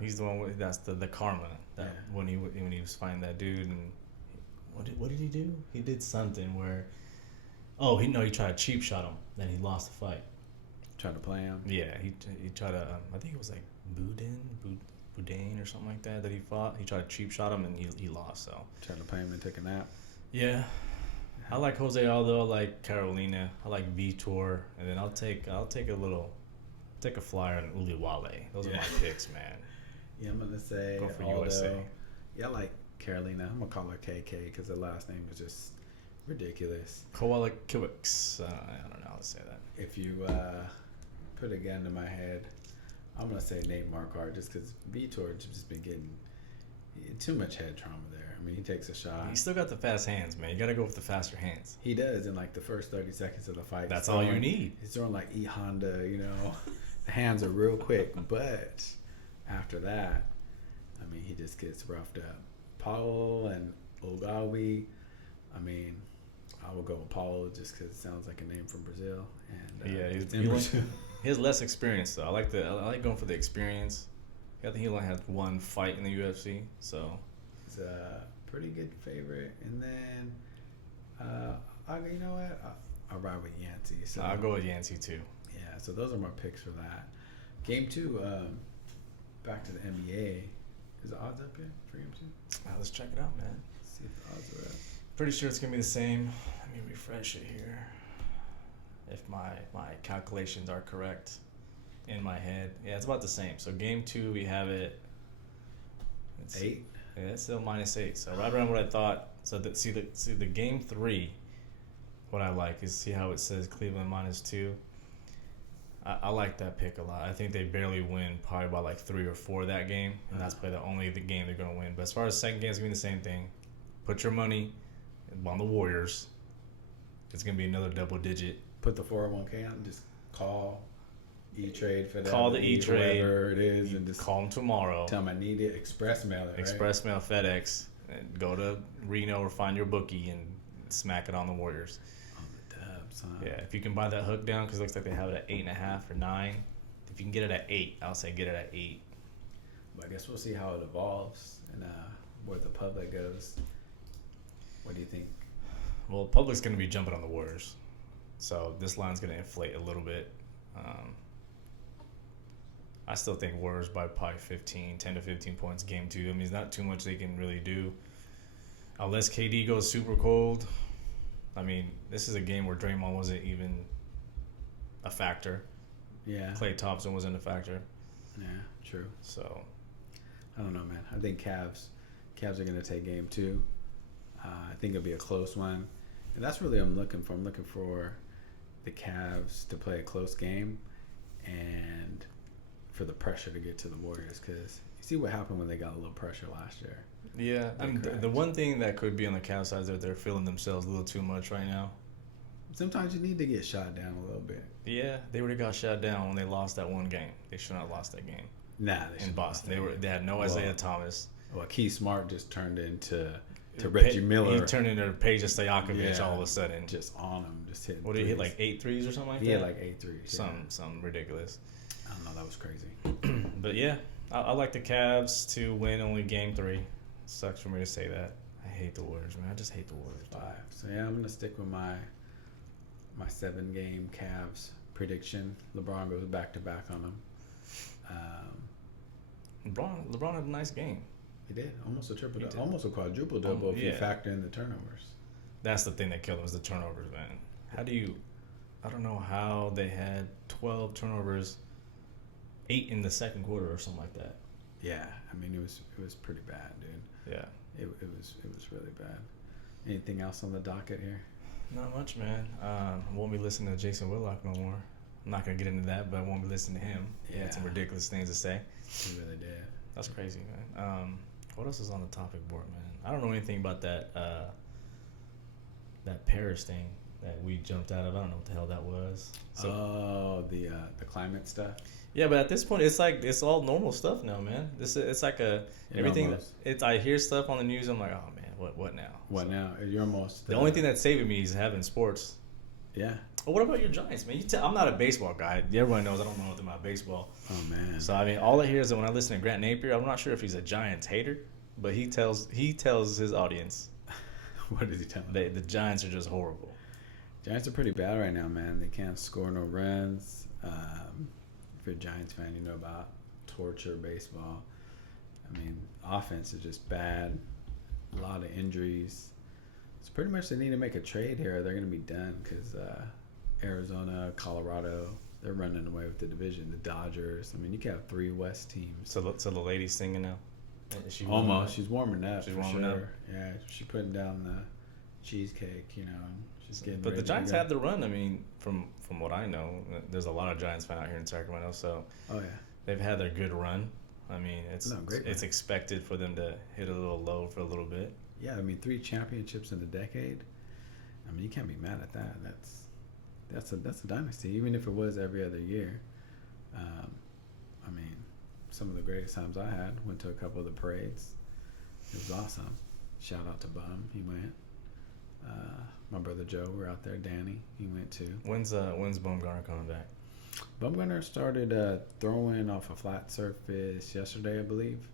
He's the one with, that's the karma. That when he was fighting that dude, and what did he do? He did something where, he tried to cheap shot him, then he lost the fight. Tried to play him. Yeah, he tried to. I think it was like Boudin or something like that he fought. He tried to cheap shot him and he lost. So Tried to play him and take a nap. yeah, I like Jose Aldo. I like Carolina. I like Vitor, and then I'll take a flyer on Uliwale. Those are my picks, man. Yeah, I'm gonna say Go for Aldo. USA. Yeah, I like Carolina. I'm gonna call her KK because the last name is just ridiculous. Koala Kiwix. I don't know how to say that. If you put a gun to my head, I'm gonna say Nate Marquardt just because Vitor's just been getting too much head trauma there. I mean, he takes a shot. He still got the fast hands, man. You got to go with the faster hands. He does in like the first 30 seconds of the fight. That's all you need. He's throwing like E Honda, you know. The hands are real quick, but after that, I mean, he just gets roughed up. Paulo and Ogawi, I mean, I will go with Paulo just because it sounds like a name from Brazil. And Yeah, it's in Brazil. he has less experience though. I like going for the experience. I think he only had one fight in the UFC, so He's a pretty good favorite. And then, you know what? I'll ride with Yancey. So I'll go with Yancey too. yeah, so those are my picks for that. Game 2, back to the NBA. Is the odds up yet for Game 2? Let's check it out, man. Let's see if the odds are up. Pretty sure it's gonna be the same. Let me refresh it here. If my calculations are correct in my head, yeah, it's about the same. So Game 2, we have it. 8? Yeah, it's still -8. So right around what I thought. So see the Game 3. What I like is see how it says Cleveland -2. I like that pick a lot. I think they barely win, probably by like 3 or 4 that game, and that's probably the game they're gonna win. But as far as second game, it's gonna be the same thing. Put your money on the Warriors. It's gonna be another double digit. Put the 401k on. Just call E-Trade for that. Call the E-Trade. Whatever it is, and just call them tomorrow. tell them I need it. Express mail it. Right? Express mail, FedEx, and go to Reno or find your bookie and smack it on the Warriors. On the dubs, huh? Yeah, if you can buy that hook down, because it looks like they have it at 8.5 or 9. If you can get it at 8, I'll say get it at 8. But I guess we'll see how it evolves and where the public goes. What do you think? Well, the public's going to be jumping on the Warriors, so this line's going to inflate a little bit. I still think Warriors by probably 10 to 15 points Game 2. I mean, there's not too much they can really do. Unless KD goes super cold. I mean, this is a game where Draymond wasn't even a factor. Yeah. Klay Thompson wasn't a factor. Yeah, true. So, I don't know, man. I think Cavs are going to take Game 2. I think it'll be a close one. And that's really what I'm looking for. I'm looking for the Cavs to play a close game and for the pressure to get to the Warriors, because you see what happened when they got a little pressure last year. yeah. I mean, the one thing that could be on the Cavs side is that they're feeling themselves a little too much right now. Sometimes you need to get shot down a little bit. Yeah, they would have got shut down when they lost that one game. They should not have lost that game Nah, in Boston. They had no Isaiah Thomas. Well, Keith Smart just turned into Reggie Miller. He turned into Peja Stojakovic all of a sudden. Just on him, just hitting. What did he hit, like 8 threes or something like that? He had like 8 threes. Something ridiculous. I don't know, that was crazy. But yeah, I like the Cavs to win only Game 3. Sucks for me to say that. I hate the Warriors, man. I just hate the Warriors. 5. So yeah, I'm gonna stick with my 7-game Cavs prediction. LeBron goes back to back on them. LeBron had a nice game. He did almost a triple, He did. almost a quadruple double if you yeah. factor in the turnovers. That's the thing that killed him, was the turnovers, man. I don't know how they had 12 turnovers, 8 in the second quarter or something like that. Yeah, I mean it was pretty bad, dude. Yeah. It was really bad. Anything else on the docket here? Not much, man. Won't be listening to Jason Whitlock no more. I'm not gonna get into that, but I won't be listening to him. He had some ridiculous things to say. He really did. That's crazy, man. What else is on the topic board, man? I don't know anything about that Paris thing that we jumped out of. I don't know what the hell that was. So, the climate stuff. yeah, but at this point, it's like it's all normal stuff now, man. It's like everything. I hear stuff on the news. I'm like, oh man, what now? What now? You're almost. The only thing that's saving me is having sports. Yeah. Well, what about your Giants, man? I'm not a baseball guy. Everyone knows I don't know nothing about baseball. Oh man. So I mean, all I hear is that when I listen to Grant Napier, I'm not sure if he's a Giants hater, but he tells his audience What does he tell them? the Giants are just horrible. Giants are pretty bad right now, man. They can't score no runs. If you're a Giants fan, you know about torture baseball. I mean, offense is just bad. A lot of injuries. It's pretty much they need to make a trade here. They're going to be done because Arizona, Colorado, they're running away with the division. The Dodgers. I mean, you can have 3 West teams. So the lady's singing now? Is she almost. She's warming up. She's warming up. Yeah, she's putting down the cheesecake, you know. She's getting But ready the Giants to go. had the run. I mean, from what I know, there's a lot of Giants fans out here in Sacramento, so Oh, yeah. they've had their good run. I mean, Great it's run. expected for them to hit a little low for a little bit. Yeah, I mean, 3 championships in a decade. I mean, you can't be mad at that. That's a dynasty, even if it was every other year. I mean, some of the greatest times I had, went to a couple of the parades. It was awesome. Shout out to Bum, he went. My brother Joe, we're out there. Danny, he went too. When's Bumgarner coming back? Bumgarner started throwing off a flat surface yesterday, I believe.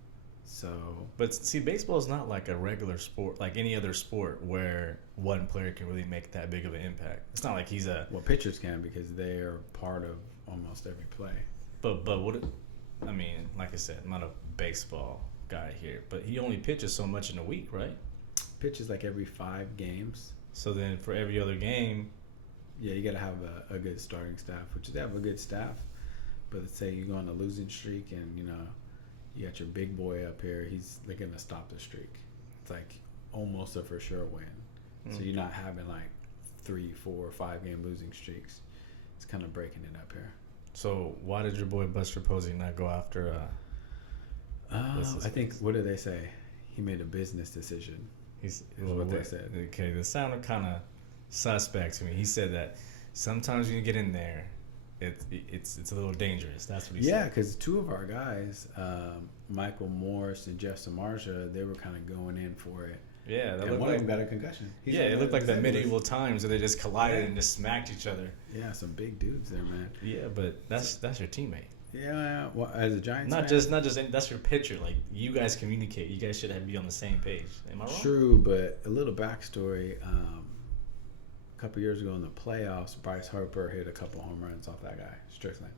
So, But see, baseball is not like a regular sport, like any other sport, where one player can really make that big of an impact. It's not like he's a. well, pitchers can because they are part of almost every play. But what? I mean, like I said, I'm not a baseball guy here, but he only pitches so much in a week, right? Pitches like every 5 games. So then for every other game, Yeah, you got to have a good starting staff, which they have a good staff. But let's say you go on a losing streak and, you know, you got your big boy up here, they're going to stop the streak. It's like almost a for sure win. So you're not having like 3, 4, 5 game losing streaks. It's kind of breaking it up here. So why did your boy Buster Posey not go after? I think, what did they say? He made a business decision. What they said. Okay, this sounded kind of suspect to me. He said that sometimes when you get in there, it's a little dangerous. That's what he Yeah, said. because 2 of our guys, Michael Morse and Jeff Samardzija, they were kind of going in for it. Yeah, that And looked one like of them got a concussion. yeah, it looked like the medieval times where they just collided and just smacked each other. Yeah, some big dudes there, man. Yeah, but that's your teammate. Yeah, well, as a Giants Not fan, just that's your pitcher. Like you guys communicate. You guys should be on the same page. Am I wrong? true, but a little backstory. A couple years ago in the playoffs, Bryce Harper hit a couple home runs off that guy, Strickland.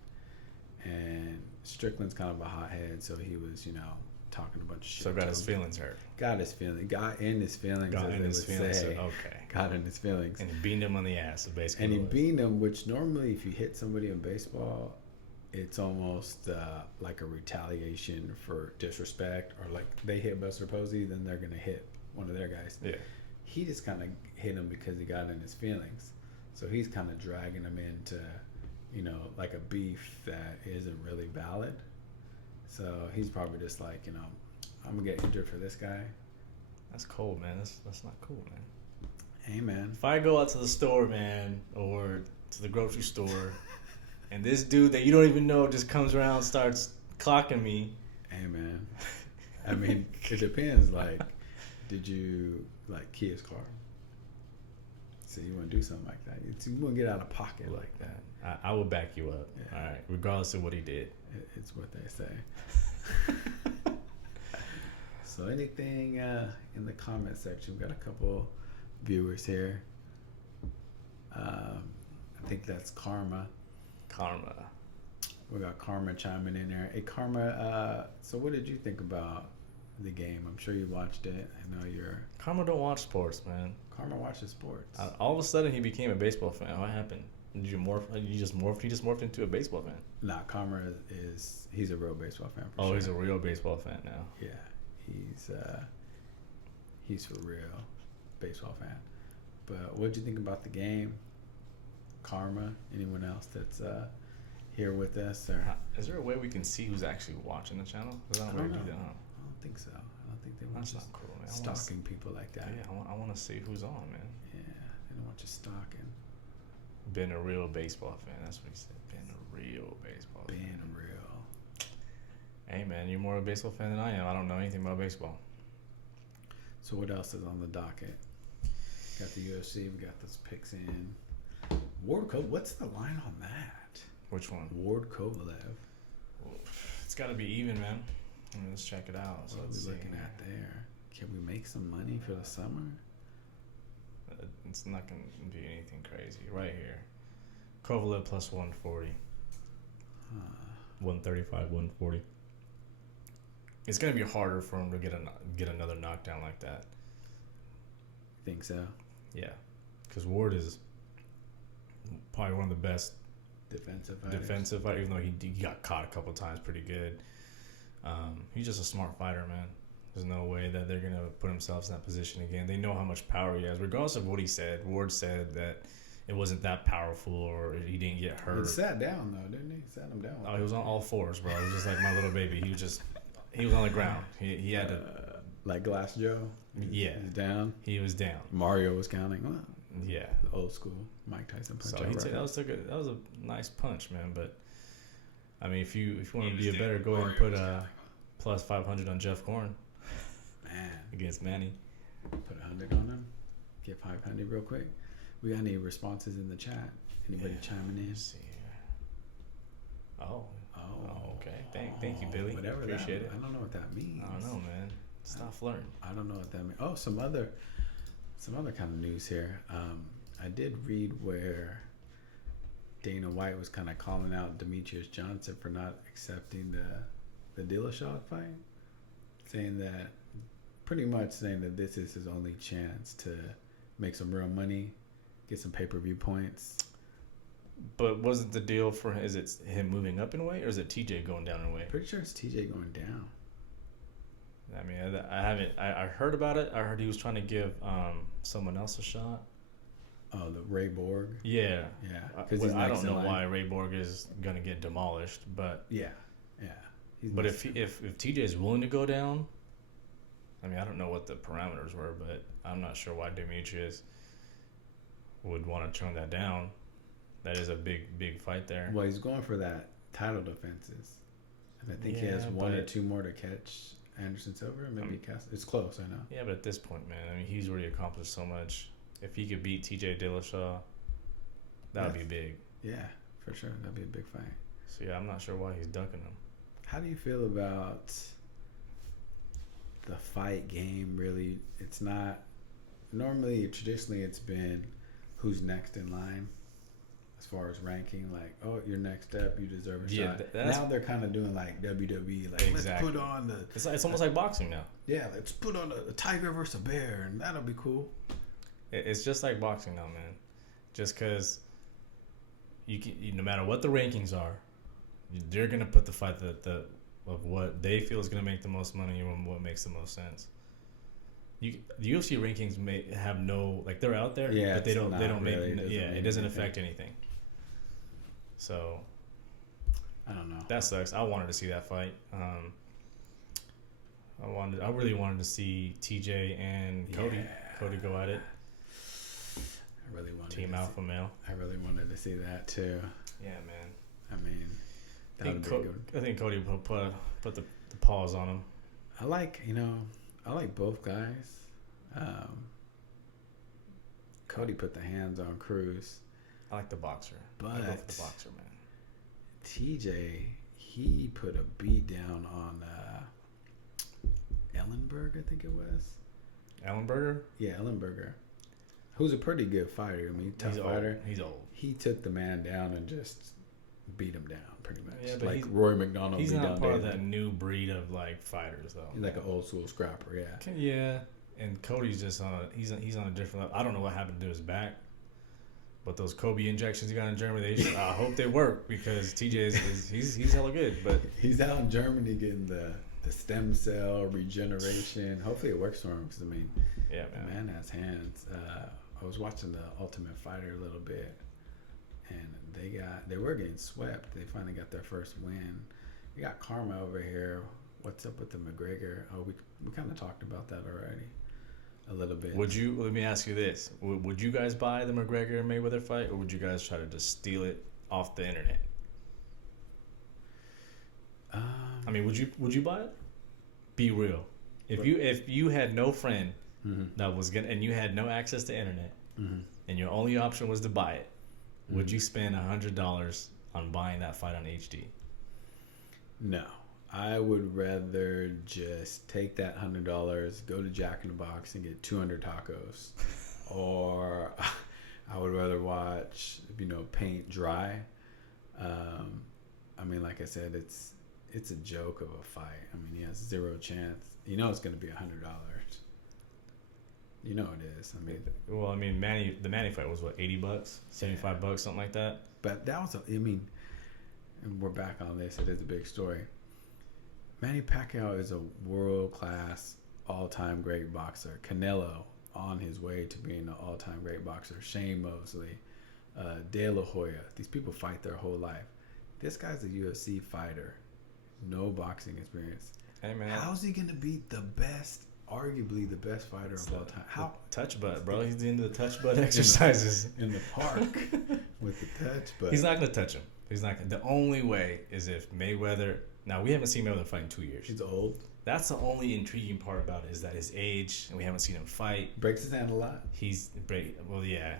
And Strickland's kind of a hothead, so he was, you know, talking a bunch of shit. So got to his him. feelings hurt. Got his feelings. Got in his feelings. Got as in they his would feelings. say. Okay. Got in his feelings. And he beat him on the ass, basically. And he beat him, which normally, if you hit somebody in baseball, it's almost like a retaliation for disrespect, or like they hit Buster Posey, then they're gonna hit one of their guys. Yeah. He just kind of hit him because he got in his feelings, so he's kind of dragging him into, you know, like a beef that isn't really valid. So he's probably just like, you know, I'm gonna get injured for this guy. That's cold, man. That's not cool, man. Hey, man. If I go out to the store, man, or to the grocery store, and this dude that you don't even know just comes around, starts clocking me. Hey, man. I mean, it depends. Like, did you like key his car? So you want to do something like that? You want to get out of pocket like that? I will back you up. Yeah. All right, regardless of what he did. It's what they say. So anything in the comment section? We've got a couple viewers here. I think that's Karma. Karma. We got Karma chiming in there. Hey, Karma, so what did you think about the game? I'm sure you watched it. I know you're... Karma don't watch sports, man. Karma watches sports. All of a sudden, he became a baseball fan. What happened? Did you morph? You just morphed? He just morphed into a baseball fan. Nah, Karma he's a real baseball fan for sure. Oh, he's a real baseball fan now. Yeah, he's for real baseball fan. But what'd you think about the game? Karma? Anyone else that's here with us? Or Is there a way we can see who's actually watching the channel? Because I don't know how to do that, huh? I don't think so. I don't think they want That's you not cool, man. stalking people like that. Yeah, I want to see who's on, man. Yeah, they don't want you stalking. Been a real baseball fan. That's what he said. Been a real baseball fan. Being real. Hey, man, you're more of a baseball fan than I am. I don't know anything about baseball. So what else is on the docket? Got the UFC. We got those picks in. Ward Kovalev. What's the line on that? Which one? Ward Kovalev. It's got to be even, man. Let's check it out. What are we looking at there? Can we make some money for the summer? It's not going to be anything crazy. Right here. Kovalev plus 140. 135, 140. It's going to be harder for him to get another knockdown like that. Think so? Yeah. Because Ward is probably one of the best defensive fighter, even though he got caught a couple times pretty good. He's just a smart fighter, man. There's no way that they're going to put themselves in that position again. They know how much power he has. Regardless of what he said, Ward said that it wasn't that powerful or he didn't get hurt. He sat down, though, didn't he? Sat him down. Oh, he was on all fours, bro. He was just like my little baby. He was on the ground. He had to... Like Glass Joe? Yeah. He's down? He was down. Mario was counting. Well, yeah. The old school Mike Tyson punch. So that was a nice punch, man. But, I mean, if you want to be a better, go ahead and put plus 500 on Jeff Horn. Man. Against Manny. Put 100 on him. Get 500 real quick. We got any responses in the chat? Anybody chiming in? Let's see here. Oh, okay. Thank you, Billy. Whatever. Appreciate it. I don't know what that means. I don't know, man. Stop flirting. I don't know what that means. Oh, some other kind of news here. I did read where Dana White was kind of calling out Demetrius Johnson for not accepting the Dillashaw fight, saying that this is his only chance to make some real money, get some pay-per-view points. But wasn't the deal for him, is it him moving up in weight or is it TJ going down in weight? Pretty sure it's TJ going down. I mean, I heard about it. I heard he was trying to give someone else a shot. Oh, the Ray Borg? Yeah. Because I don't know why Ray Borg is going to get demolished, but... Yeah. But if TJ is willing to go down, I mean, I don't know what the parameters were, but I'm not sure why Demetrius would want to turn that down. That is a big fight there. Well, he's going for that title defenses. And I think he has one or two more to catch Anderson Silva, maybe it's close, I know. Yeah, but at this point, man, I mean, he's already accomplished so much. If he could beat TJ Dillashaw, that would be big. Yeah, for sure. That'd be a big fight. So, yeah, I'm not sure why he's ducking him. How do you feel about the fight game, really? It's not... Traditionally, it's been who's next in line as far as ranking. Like, oh, you're next up, you deserve a shot. Now they're kind of doing like WWE. Like, exactly. Let's put on the... It's almost like boxing now. Yeah, let's put on a tiger versus a bear, and that'll be cool. It's just like boxing now, man. Just because no matter what the rankings are, they're going to put the fight of what they feel is going to make the most money and what makes the most sense. The UFC rankings may have no, like, they're out there, but they don't it doesn't affect anything. So I don't know. That sucks. I wanted to see that fight. I really wanted to see TJ and Cody go at it. I really wanted Team Alpha Male. I really wanted to see that too. Yeah, man. I mean, that would be good. I think Cody put the pause on him. I like both guys. Cody put the hands on Cruz. I like the boxer. But I go for the boxer, man. TJ, he put a beat down on Ellenberg, I think it was. Ellenberger? Yeah, Ellenberger. Who's a pretty good fighter. I mean, tough fighter. He's old. He took the man down and just beat him down, pretty much. Yeah, but like Roy McDonald. He's not part of that new breed of like fighters, though. He's like an old school scrapper, yeah. Yeah, and Cody's just he's on a different level. I don't know what happened to his back, but those Kobe injections he got in Germany, I hope they work because TJ he's hella good. But he's out in Germany getting the stem cell regeneration. Hopefully it works for him because, I mean, yeah, the man has hands. I was watching the Ultimate Fighter a little bit, and they were getting swept. They finally got their first win. We got Karma over here. What's up with the McGregor? Oh, we kind of talked about that already a little bit. Let me ask you this. Would you guys buy the McGregor and Mayweather fight, or would you guys try to just steal it off the internet? I mean, would you buy it? Be real. If you had no friend that was gonna, and you had no access to internet, and your only option was to buy it, would you spend $100 on buying that fight on HD? No, I would rather just take that $100, go to Jack in the Box, and get 200 tacos, or I would rather watch paint dry. I mean, like I said, it's a joke of a fight. I mean, he has zero chance. You know it's going to be $100. You know it is. I mean, well, I mean, the Manny fight was what, $80, $75, something like that. But that was, and we're back on this. It is a big story. Manny Pacquiao is a world-class, all-time great boxer. Canelo on his way to being an all-time great boxer. Shane Mosley, De La Hoya. These people fight their whole life. This guy's a UFC fighter. No boxing experience. Hey, man. How's he going to beat the best, arguably the best fighter of all time? How? Touch butt, bro. He's into the touch butt exercises. In the park with the touch butt. He's not going to touch him. He's not gonna. The only way is if Mayweather. Now, we haven't seen Mayweather fight in 2 years. He's old. That's the only intriguing part about it, is that his age, and we haven't seen him fight. Breaks his hand a lot. Well, yeah,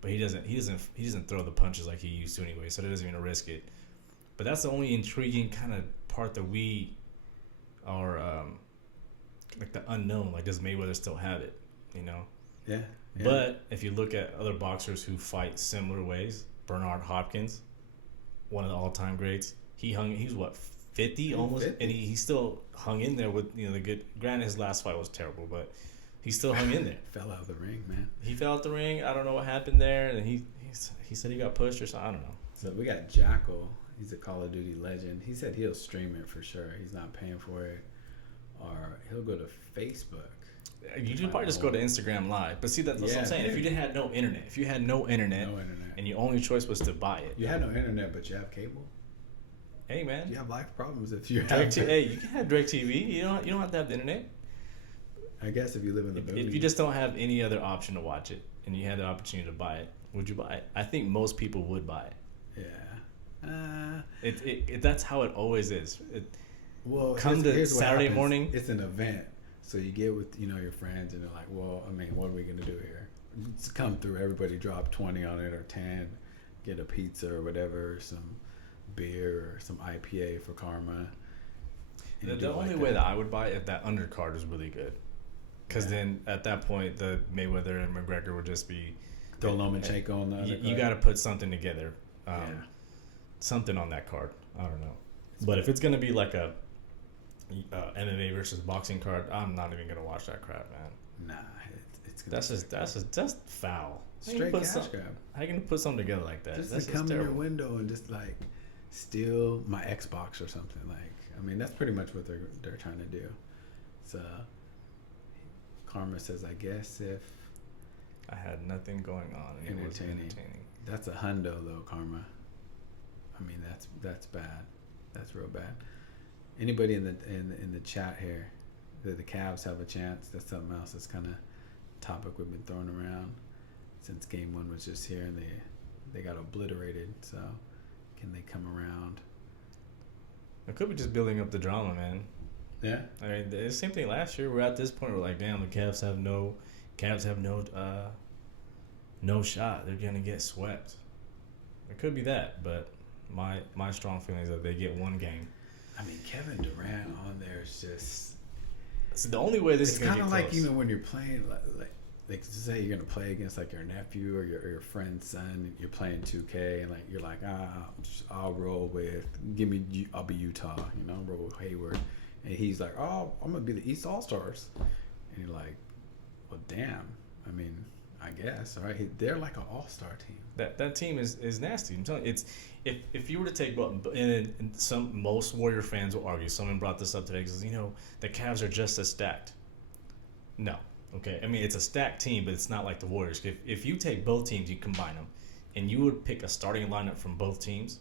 but he doesn't throw the punches like he used to anyway, so he doesn't even risk it. But that's the only intriguing kind of part that we are like the unknown. Like, does Mayweather still have it? You know? Yeah. But if you look at other boxers who fight similar ways, Bernard Hopkins, one of the all-time greats, he was what, 50 almost, 50? And he still hung in there with the good. Granted, his last fight was terrible, but he still hung in there. Fell out of the ring, man. He fell out the ring. I don't know what happened there, and he said he got pushed or something. I don't know. So we got Jackal. He's a Call of Duty legend. He said he'll stream it for sure. He's not paying for it, or he'll go to Facebook. You should probably just go to Instagram Live. But see, that's what I'm saying. If you had no internet, and your only choice was to buy it. You had no internet, but you have cable. Hey, man. You have life problems if you have. Hey, you can have DirecTV. You don't have to have the internet. I guess if you live in the boonies. If you just don't have any other option to watch it, and you had the opportunity to buy it, would you buy it? I think most people would buy it. Yeah. That's how it always is. Well, here's Saturday morning. It's an event, so you get with your friends, and they're like, "Well, I mean, what are we gonna do here? Just come through. Everybody drop 20 on it or 10. Get a pizza or whatever, some beer or some IPA for Karma." The only way that I would buy it, if that undercard is really good, because then at that point the Mayweather and McGregor would just be throw Lomachenko on that. You got to put something together, something on that card. I don't know, but if it's gonna be like a MMA versus boxing card, I'm not even gonna watch that crap, man. Nah, that's foul. Straight cash grab. How can you put something together like that? Just to come in your window and just like steal my Xbox or something. Like, I mean, that's pretty much what they're trying to do. So Karma says, I guess if I had nothing going on, and it was entertaining. That's a hundo though, Karma. I mean, that's bad. That's real bad. Anybody in the chat here, the Cavs have a chance? That's something else. That's kind of topic we've been throwing around since game one was just here, and they got obliterated. So can they come around? It could be just building up the drama, man. Yeah. I mean, the same thing last year. We're at this point. We're like, damn, the Cavs have no shot. They're gonna get swept. It could be that, but my strong feeling is that they get one game. I mean, Kevin Durant on there is just. It's the only way this is gonna get close. It's kind of like when you're playing like say you're gonna play against like your nephew or your friend's son. You're playing 2K and like you're like I'll roll with I'll be Utah. Roll with Hayward, and he's like, oh, I'm gonna be the East All Stars, and you're like, well, damn. I mean, I guess, all right. They're like an all-star team. That team is nasty. I'm telling you, it's if you were to take and most Warrior fans will argue. Someone brought this up today because the Cavs are just as stacked. No, okay. I mean, it's a stacked team, but it's not like the Warriors. If you take both teams, you combine them, and you would pick a starting lineup from both teams,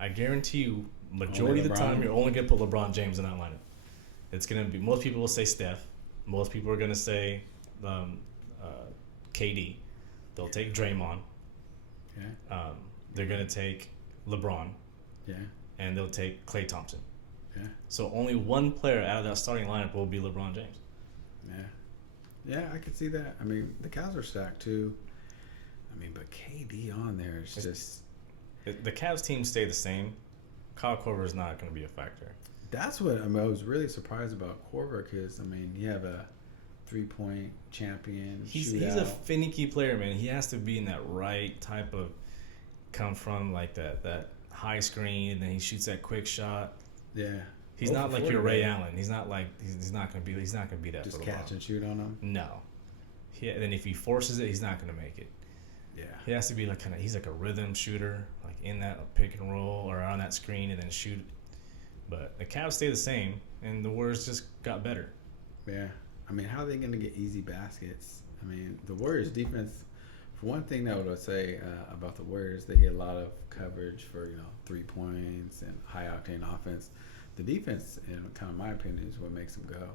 I guarantee you, majority of the time, you're only gonna put LeBron James in that lineup. It's gonna be, most people will say Steph. Most people are gonna say KD. They'll take Draymond. Yeah. They're gonna take LeBron. Yeah. And they'll take Klay Thompson. Yeah. So only one player out of that starting lineup will be LeBron James. Yeah. Yeah, I could see that. I mean, the Cavs are stacked too. I mean, but KD on there is just. The Cavs team stay the same. Kyle Korver is not going to be a factor. That's what I was really surprised about Korver because, I mean, you have a 3-point champion. He's a finicky player, man. He has to be in that right type of come from like that high screen, and then he shoots that quick shot. Yeah. He's not like your Ray Allen. He's not like he's not gonna be that. Just for catch and shoot on him. No. Then if he forces it, he's not gonna make it. Yeah. He has to be like he's like a rhythm shooter, like in that pick and roll or on that screen and then shoot. But the Cavs stay the same, and the Warriors just got better. Yeah. I mean, how are they gonna get easy baskets? I mean, the Warriors defense. For one thing, that would say about the Warriors, they get a lot of coverage for 3 points and high octane offense. The defense, in kind of my opinion, is what makes them go.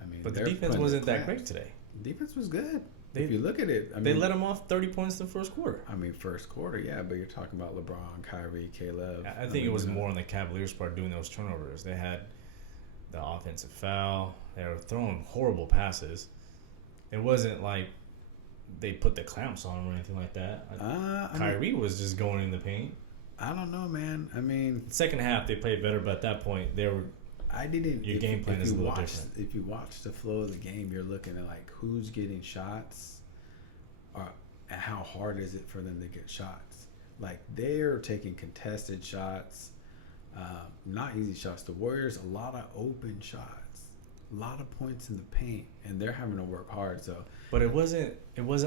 I mean, but the defense wasn't that great today. Defense was good. If you look at it, they let them off 30 points in the first quarter. I mean, first quarter, yeah, but you're talking about LeBron, Kyrie, Caleb. I think it was more on the Cavaliers' part doing those turnovers. They had the offensive foul. They were throwing horrible passes. It wasn't like they put the clamps on him or anything like that. Kyrie was just going in the paint. I don't know, man. I mean, second half they played better, but at that point they were. I didn't. Your game plan is a little different. If you watch the flow of the game, you're looking at like who's getting shots, or and how hard is it for them to get shots. Like they're taking contested shots, not easy shots. The Warriors, a lot of open shots, a lot of points in the paint, and they're having to work hard. So, but it wasn't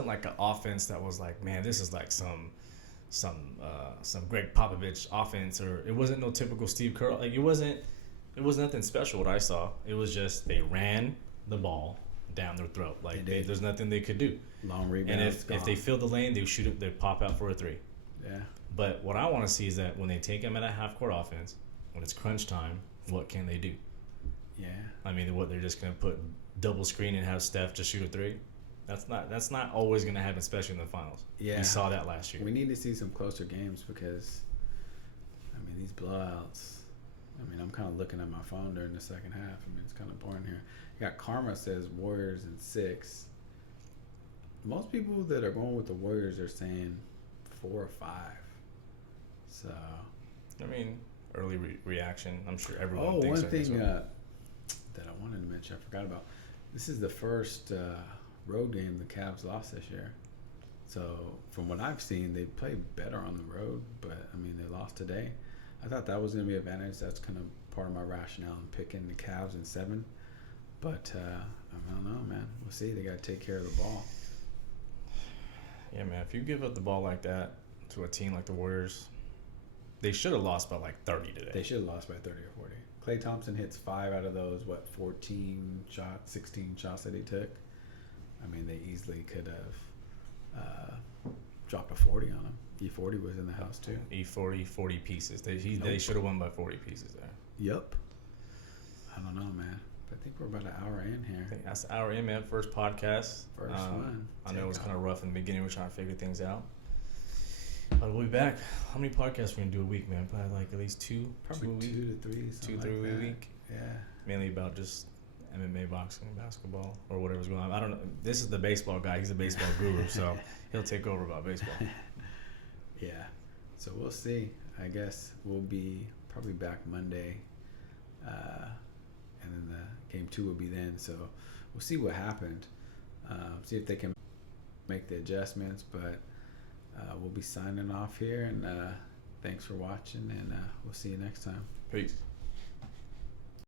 like an offense that was like, man, this is like some Greg Popovich offense, or it wasn't no typical Steve Kerr. Like it was nothing special what I saw. It was just they ran the ball down their throat. Like there's nothing they could do. Long rebound. And if they fill the lane, they shoot it. They pop out for a three. Yeah. But what I want to see is that when they take them at a half court offense, when it's crunch time, what can they do? Yeah. I mean, they're just gonna put double screen and have Steph just shoot a three? That's not always gonna happen, especially in the finals. Yeah. We saw that last year. We need to see some closer games because, I mean, these blowouts. I mean, I'm kind of looking at my phone during the second half. I mean, it's kind of boring here. You got Karma says Warriors in 6. Most people that are going with the Warriors are saying 4 or 5. So, I mean, early reaction. I'm sure everyone thinks. Oh, one thing that I wanted to mention, I forgot about. This is the first road game the Cavs lost this year. So, from what I've seen, they played better on the road, but I mean, they lost today. I thought that was going to be an advantage. That's kind of part of my rationale in picking the Cavs in 7. But I don't know, man. We'll see. They got to take care of the ball. Yeah, man. If you give up the ball like that to a team like the Warriors, they should have lost by like 30 today. They should have lost by 30 or 40. Klay Thompson hits 5 out of those, 14 shots, 16 shots that he took. I mean, they easily could have dropped a 40 on him. E40 was in the house, too. E40, 40 pieces. They should have won by 40 pieces there. Yep. I don't know, man. But I think we're about an hour in here. I think that's an hour in, man. First podcast. First one. I know it was kind of rough in the beginning. We're trying to figure things out. But we'll be back. How many podcasts are we going to do a week, man? Probably like at least 2. Probably 2 to 3. 2, 3 a week. Yeah. Mainly about just MMA, boxing, basketball, or whatever's going on. I don't know. This is the baseball guy. He's a baseball guru, so he'll take over about baseball. Yeah. So we'll see. I guess we'll be probably back Monday. And then the game 2 will be then. So we'll see what happened. See if they can make the adjustments. But we'll be signing off here. And thanks for watching. And we'll see you next time. Peace.